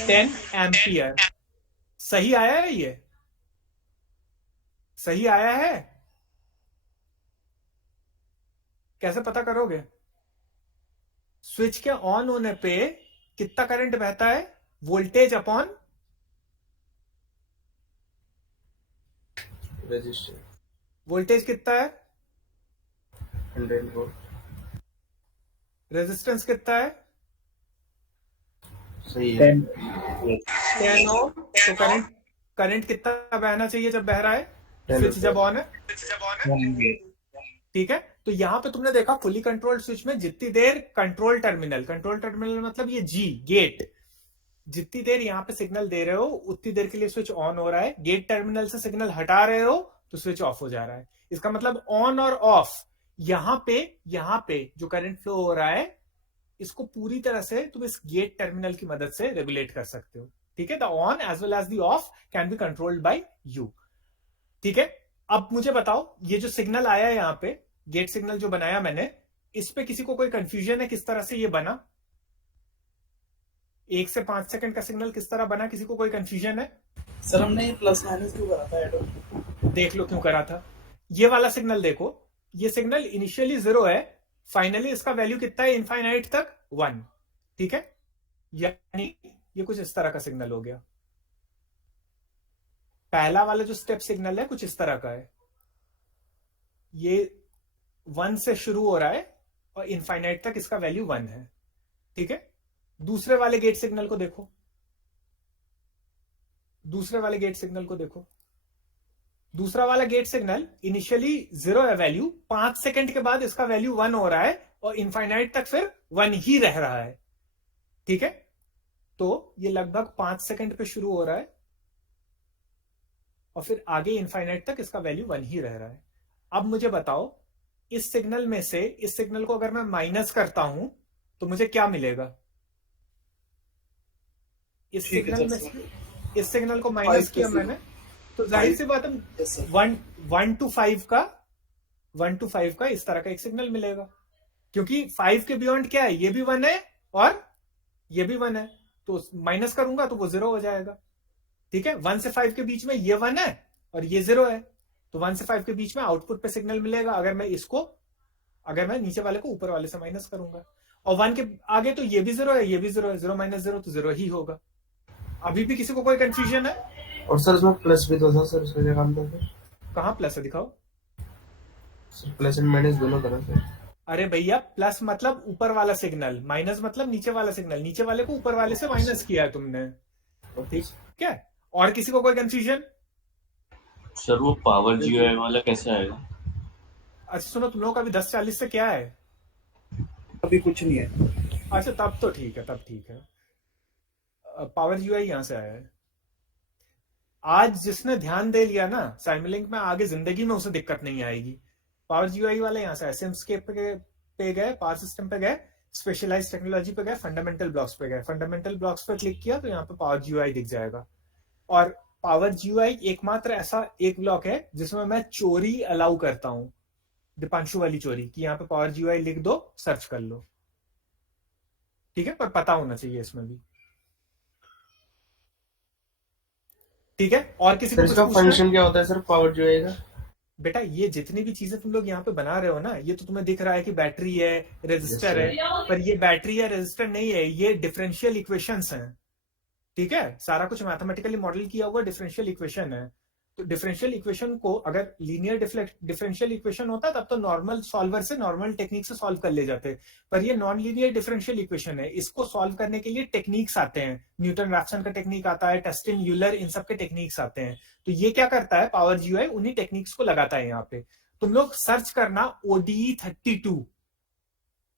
10 एम्पियर। सही आया है? ये सही आया है? कैसे पता करोगे? स्विच के ऑन होने पे कितना करंट बहता है? Voltage upon register. वोल्टेज कितना है? 100 वोल्ट। रेजिस्टेंस कितना है? सही है। 10 ओम। तो करंट कितना बहना चाहिए जब बह रहा है? स्विच जब ऑन है। ठीक है, तो यहां पे तुमने देखा फुली कंट्रोल्ड स्विच में जितनी देर कंट्रोल टर्मिनल मतलब ये जी गेट, जितनी देर यहां पे सिग्नल दे रहे हो उतनी देर के लिए स्विच ऑन हो रहा है। गेट टर्मिनल से सिग्नल हटा रहे हो तो स्विच ऑफ हो जा रहा है। इसका मतलब ऑन और ऑफ, यहां पे जो करंट फ्लो हो रहा है इसको पूरी तरह से तुम इस गेट टर्मिनल की मदद से रेगुलेट कर सकते हो। ठीक है, the on as well as the off can be controlled by you. ठीक है, अब मुझे बताओ, ये जो सिग्नल आया है यहाँ पे, गेट सिग्नल जो बनाया मैंने, इस पे किसी को कोई कंफ्यूजन है किस तरह से ये बना? 1 से 5 सेकंड का सिग्नल किस तरह बना? किसी को कोई कंफ्यूजन है? सर हमने ये प्लस माइनस क्यों करा था एड ऑन? देख लो क्यों करा था। ये वाला सिग्नल देखो, ये सिग्नल इनिशियली 0 है, फाइनली इसका वैल्यू कितना है इनफाइनाइट तक 1। ठीक है, यानी ये कुछ इस तरह का सिग्नल हो गया। पहला वाला जो स्टेप सिग्नल है कुछ इस तरह का है, ये 1 से शुरू हो रहा है और इनफाइनाइट तक इसका वैल्यू 1 है। ठीक है, दूसरे वाले गेट सिग्नल को देखो, दूसरे वाले गेट सिग्नल को देखो। दूसरा वाला गेट सिग्नल इनिशियली 0 है वैल्यू, 5 सेकंड के बाद इसका वैल्यू 1 हो रहा है और इनफाइनाइट तक फिर 1 ही रह रहा है। ठीक है, तो ये लगभग 5 सेकंड पे शुरू हो रहा है और फिर आगे इनफाइनाइट तक इसका वैल्यू 1 ही रह रहा है। अब मुझे बताओ, इस सिग्नल में से इस सिग्नल को अगर मैं माइनस करता हूं तो मुझे क्या मिलेगा? इस ठीक है सिग्नल में सर। से इस सिग्नल को माइनस किया मैंने, तो जाहिर सी बात है यस सर। 1 to 5 का इस तरह का एक सिग्नल मिलेगा, क्योंकि 5 के बियॉन्ड क्या है, ये भी 1 है और ये भी 1 है, तो माइनस करूंगा तो वो 0 हो जाएगा। ठीक है, 1 से 5 के बीच में ये 1 है और ये 0 है, तो 1 से 5 के बीच में आउटपुट पे सिग्नल मिलेगा अगर मैं नीचे वाले को ऊपर वाले से माइनस करूंगा। और 1 के आगे तो ये भी 0 है, ये भी 0 है, 0 माइनस 0 तो 0 ही होगा। अभी भी किसी को कोई कंफ्यूजन है? और सर उसमें प्लस भी तो था सर, उसका क्या काम था सर? कहां प्लस है, दिखाओ। सर प्लस एंड माइनस दोनों तरफ है। अरे भैया, प्लस मतलब ऊपर वाला सिग्नल, माइनस मतलब नीचे वाला सिग्नल, नीचे वाले को ऊपर वाले से माइनस किया है तुमने। ठीक है, और किसी को कोई कंफ्यूजन? सर वो पावर जीओआई वाला कैसे आएगा? अच्छा सुनो, तुम लोगों का अभी 10:40 से क्या है? अभी कुछ नहीं है। अच्छा तब तो ठीक है, तब ठीक है। पावर यूआई यहां से आया है। आज जिसने ध्यान दे लिया ना साइमलिंक में, आगे जिंदगी में उसे दिक्कत नहीं आएगी। पावर जीयूआई वाले यहां से सिमस्केप पे गए, पावर सिस्टम पे गए, स्पेशलाइज टेक्नोलॉजी पे गए, फंडामेंटल ब्लॉक्स पे गए। फंडामेंटल ब्लॉक्स पे क्लिक किया तो यहाँ पे पावर जीयूआई दिख जाएगा। और पावर जीयूआई एकमात्र ऐसा एक ब्लॉक है जिसमें मैं चोरी अलाउ करता हूं, दीपांशु वाली चोरी, कि यहाँ पे पावर जीयूआई लिख दो, सर्च कर लो। ठीक है, पर पता होना चाहिए इसमें भी। ठीक है, और किसी को इसका फंक्शन क्या होता है सर पावर जीयूआई का? बेटा ये जितनी भी चीजें तुम लोग यहाँ पे बना रहे हो ना, ये तो तुम्हें दिख रहा है कि बैटरी है, रेजिस्टर है, पर ये बैटरी या रेजिस्टर नहीं है, ये डिफरेंशियल इक्वेशंस हैं। ठीक है, सारा कुछ मैथमेटिकली मॉडल किया हुआ डिफरेंशियल इक्वेशन है। तो डिफरेंशियल इक्वेशन को अगर लीनियर डिफरेंशियल इक्वेशन होता तब तो नॉर्मल सॉल्वर से, नॉर्मल टेक्निक से सॉल्व कर ले जाते, पर ये नॉन लीनियर डिफरेंशियल इक्वेशन है। इसको सॉल्व करने के लिए टेक्निक्स आते हैं, न्यूटन रैप्सन का टेक्निक आता है, टेस्टिन यूलर, इन सब के टेक्निक्स आते हैं। तो ये क्या करता है, पावर जीयूआई उन्हीं टेक्निक्स को लगाता है। यहाँ पे तुम लोग सर्च करना ODE 32,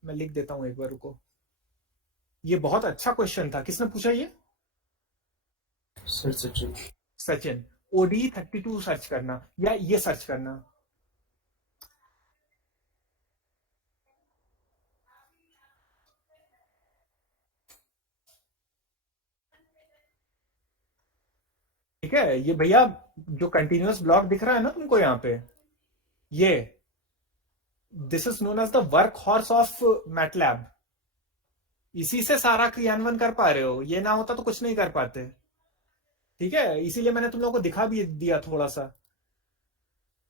मैं लिख देता हूं एक बार, रुको। ये बहुत अच्छा क्वेश्चन था, किसने पूछा ये? सर सचिन। ODE 32 सर्च करना या ये सर्च करना। ठीक है, ये भैया जो कंटिन्यूअस ब्लॉक दिख रहा है ना तुमको यहाँ पे, ये this is known as the workhorse of MATLAB. इसी से सारा क्रियान्वयन कर पा रहे हो, ये ना होता तो कुछ नहीं कर पाते। ठीक है, इसीलिए मैंने तुम लोगों को दिखा भी दिया थोड़ा सा।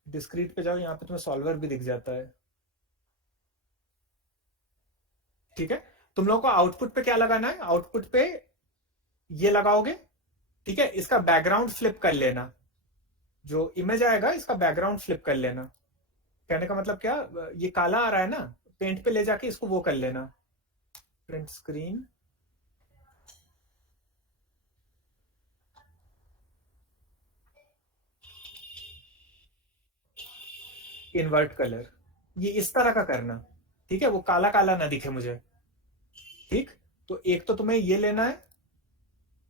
डिस्क्रीट पे जाओ, यहाँ पे तुम्हें सॉल्वर भी दिख जाता है। ठीक है, तुम लोगों को आउटपुट पे क्या लगाना है, आउटपुट पे ये लगाओगे। ठीक है, इसका बैकग्राउंड फ्लिप कर लेना, जो इमेज आएगा इसका बैकग्राउंड फ्लिप कर लेना। कहने का मतलब क्या, ये काला आ रहा है ना, पेंट पे ले जाके इसको वो कर लेना, प्रिंट स्क्रीन, इन्वर्ट कलर, ये इस तरह का करना। ठीक है, वो काला काला ना दिखे मुझे। ठीक, तो एक तो तुम्हें ये लेना है,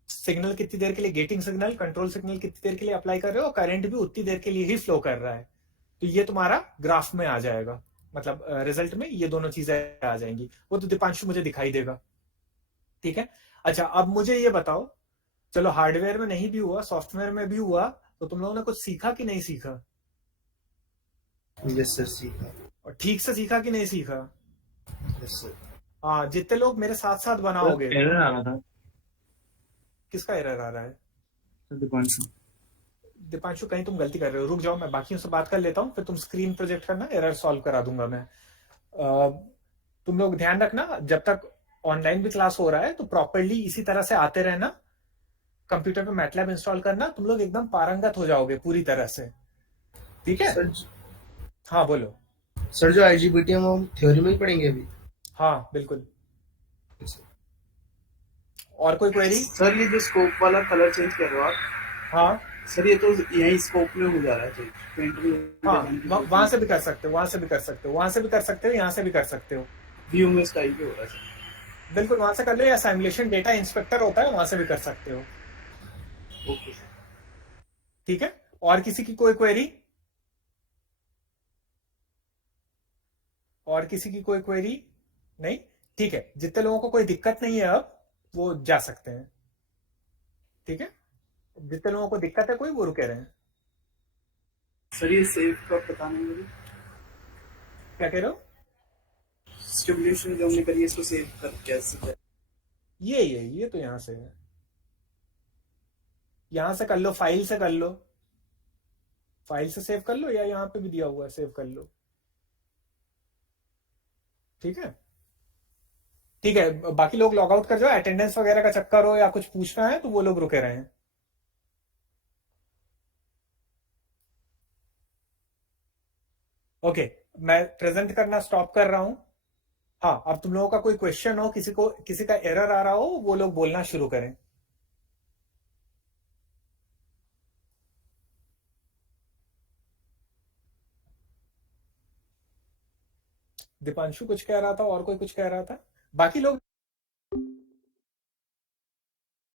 सिग्नल कितनी देर के लिए, गेटिंग सिग्नल, कंट्रोल सिग्नल कितनी देर के लिए अप्लाई कर रहे हो, करंट भी उतनी देर के लिए ही फ्लो कर रहा है। तो ये तुम्हारा ग्राफ में आ जाएगा, मतलब रिजल्ट में ये दोनों चीजें आ जाएंगी। वो तो दीपांशु मुझे दिखाई देगा। ठीक है, अच्छा अब मुझे ये बताओ, चलो हार्डवेयर में नहीं भी हुआ, सॉफ्टवेयर में भी हुआ, तो तुम लोगों ने कुछ सीखा कि नहीं सीखा? यस सर, सीखा। और ठीक से सीखा कि नहीं सीखा? Yes sir. हाँ, जितने लोग मेरे साथ साथ बनाओगे। एरर आ रहा था। किसका एरर आ रहा है? दीपांशु। दीपांशु कहीं तुम गलती कर रहे हो, रुक जाओ, मैं बाकियों से बात कर लेता हूँ, फिर तुम स्क्रीन प्रोजेक्ट करना, एरर सॉल्व करा दूंगा मैं। तुम लोग ध्यान रखना, जब तक ऑनलाइन भी क्लास हो रहा है तो प्रॉपरली इसी तरह से आते रहना, कंप्यूटर पे मैटलैब इंस्टॉल करना, तुम लोग एकदम पारंगत हो जाओगे पूरी तरह से, ठीक है? सर हाँ बोलो। सर जो आईजीबीटी हम थ्योरी में ही पढ़ेंगे अभी? हाँ बिल्कुल। और कोई क्वेरी? सर ये जो स्कोप वाला कलर चेंज कर रहे हो आप, हाँ सर ये तो यही स्कोप में हो जा रहा है चेंज, पेंट में। हाँ, वहां से भी कर सकते हो, वहां से भी कर सकते हो, वहां से भी कर सकते हो, यहाँ से भी कर सकते हो। व्यू में स्टाइल पे हो रहा है सर। बिल्कुल वहां से कर लो, या सिमुलेशन डेटा इंस्पेक्टर होता है, वहां से भी कर सकते हो। Okay sir. ठीक है, और किसी की कोई क्वेरी? और किसी की कोई क्वेरी नहीं? ठीक है, जितने लोगों को कोई दिक्कत नहीं है अब वो जा सकते हैं, ठीक है? जितने लोगों को दिक्कत है कोई, वो रुके रहे हैं। सर ये सेव का पता नहीं मुझे, क्या कह रहे हो? सिमुलेशन जो हमने करी है इसको सेव कर कैसे? ये तो यहां से है, यहां से कर लो, फाइल से कर लो, फाइल से सेव कर लो, या यहां पे भी दिया हुआ है सेव कर लो, ठीक है? ठीक है, बाकी लोग लॉग आउट कर जाओ, अटेंडेंस वगैरह का चक्कर हो या कुछ पूछना है तो वो लोग रुके रहे हैं। ओके, मैं प्रेजेंट करना स्टॉप कर रहा हूं। हाँ, अब तुम लोगों का कोई क्वेश्चन हो, किसी का एरर आ रहा हो, वो लोग बोलना शुरू करें। दीपांशु कुछ कह रहा था और कोई कुछ कह रहा था, बाकी लोग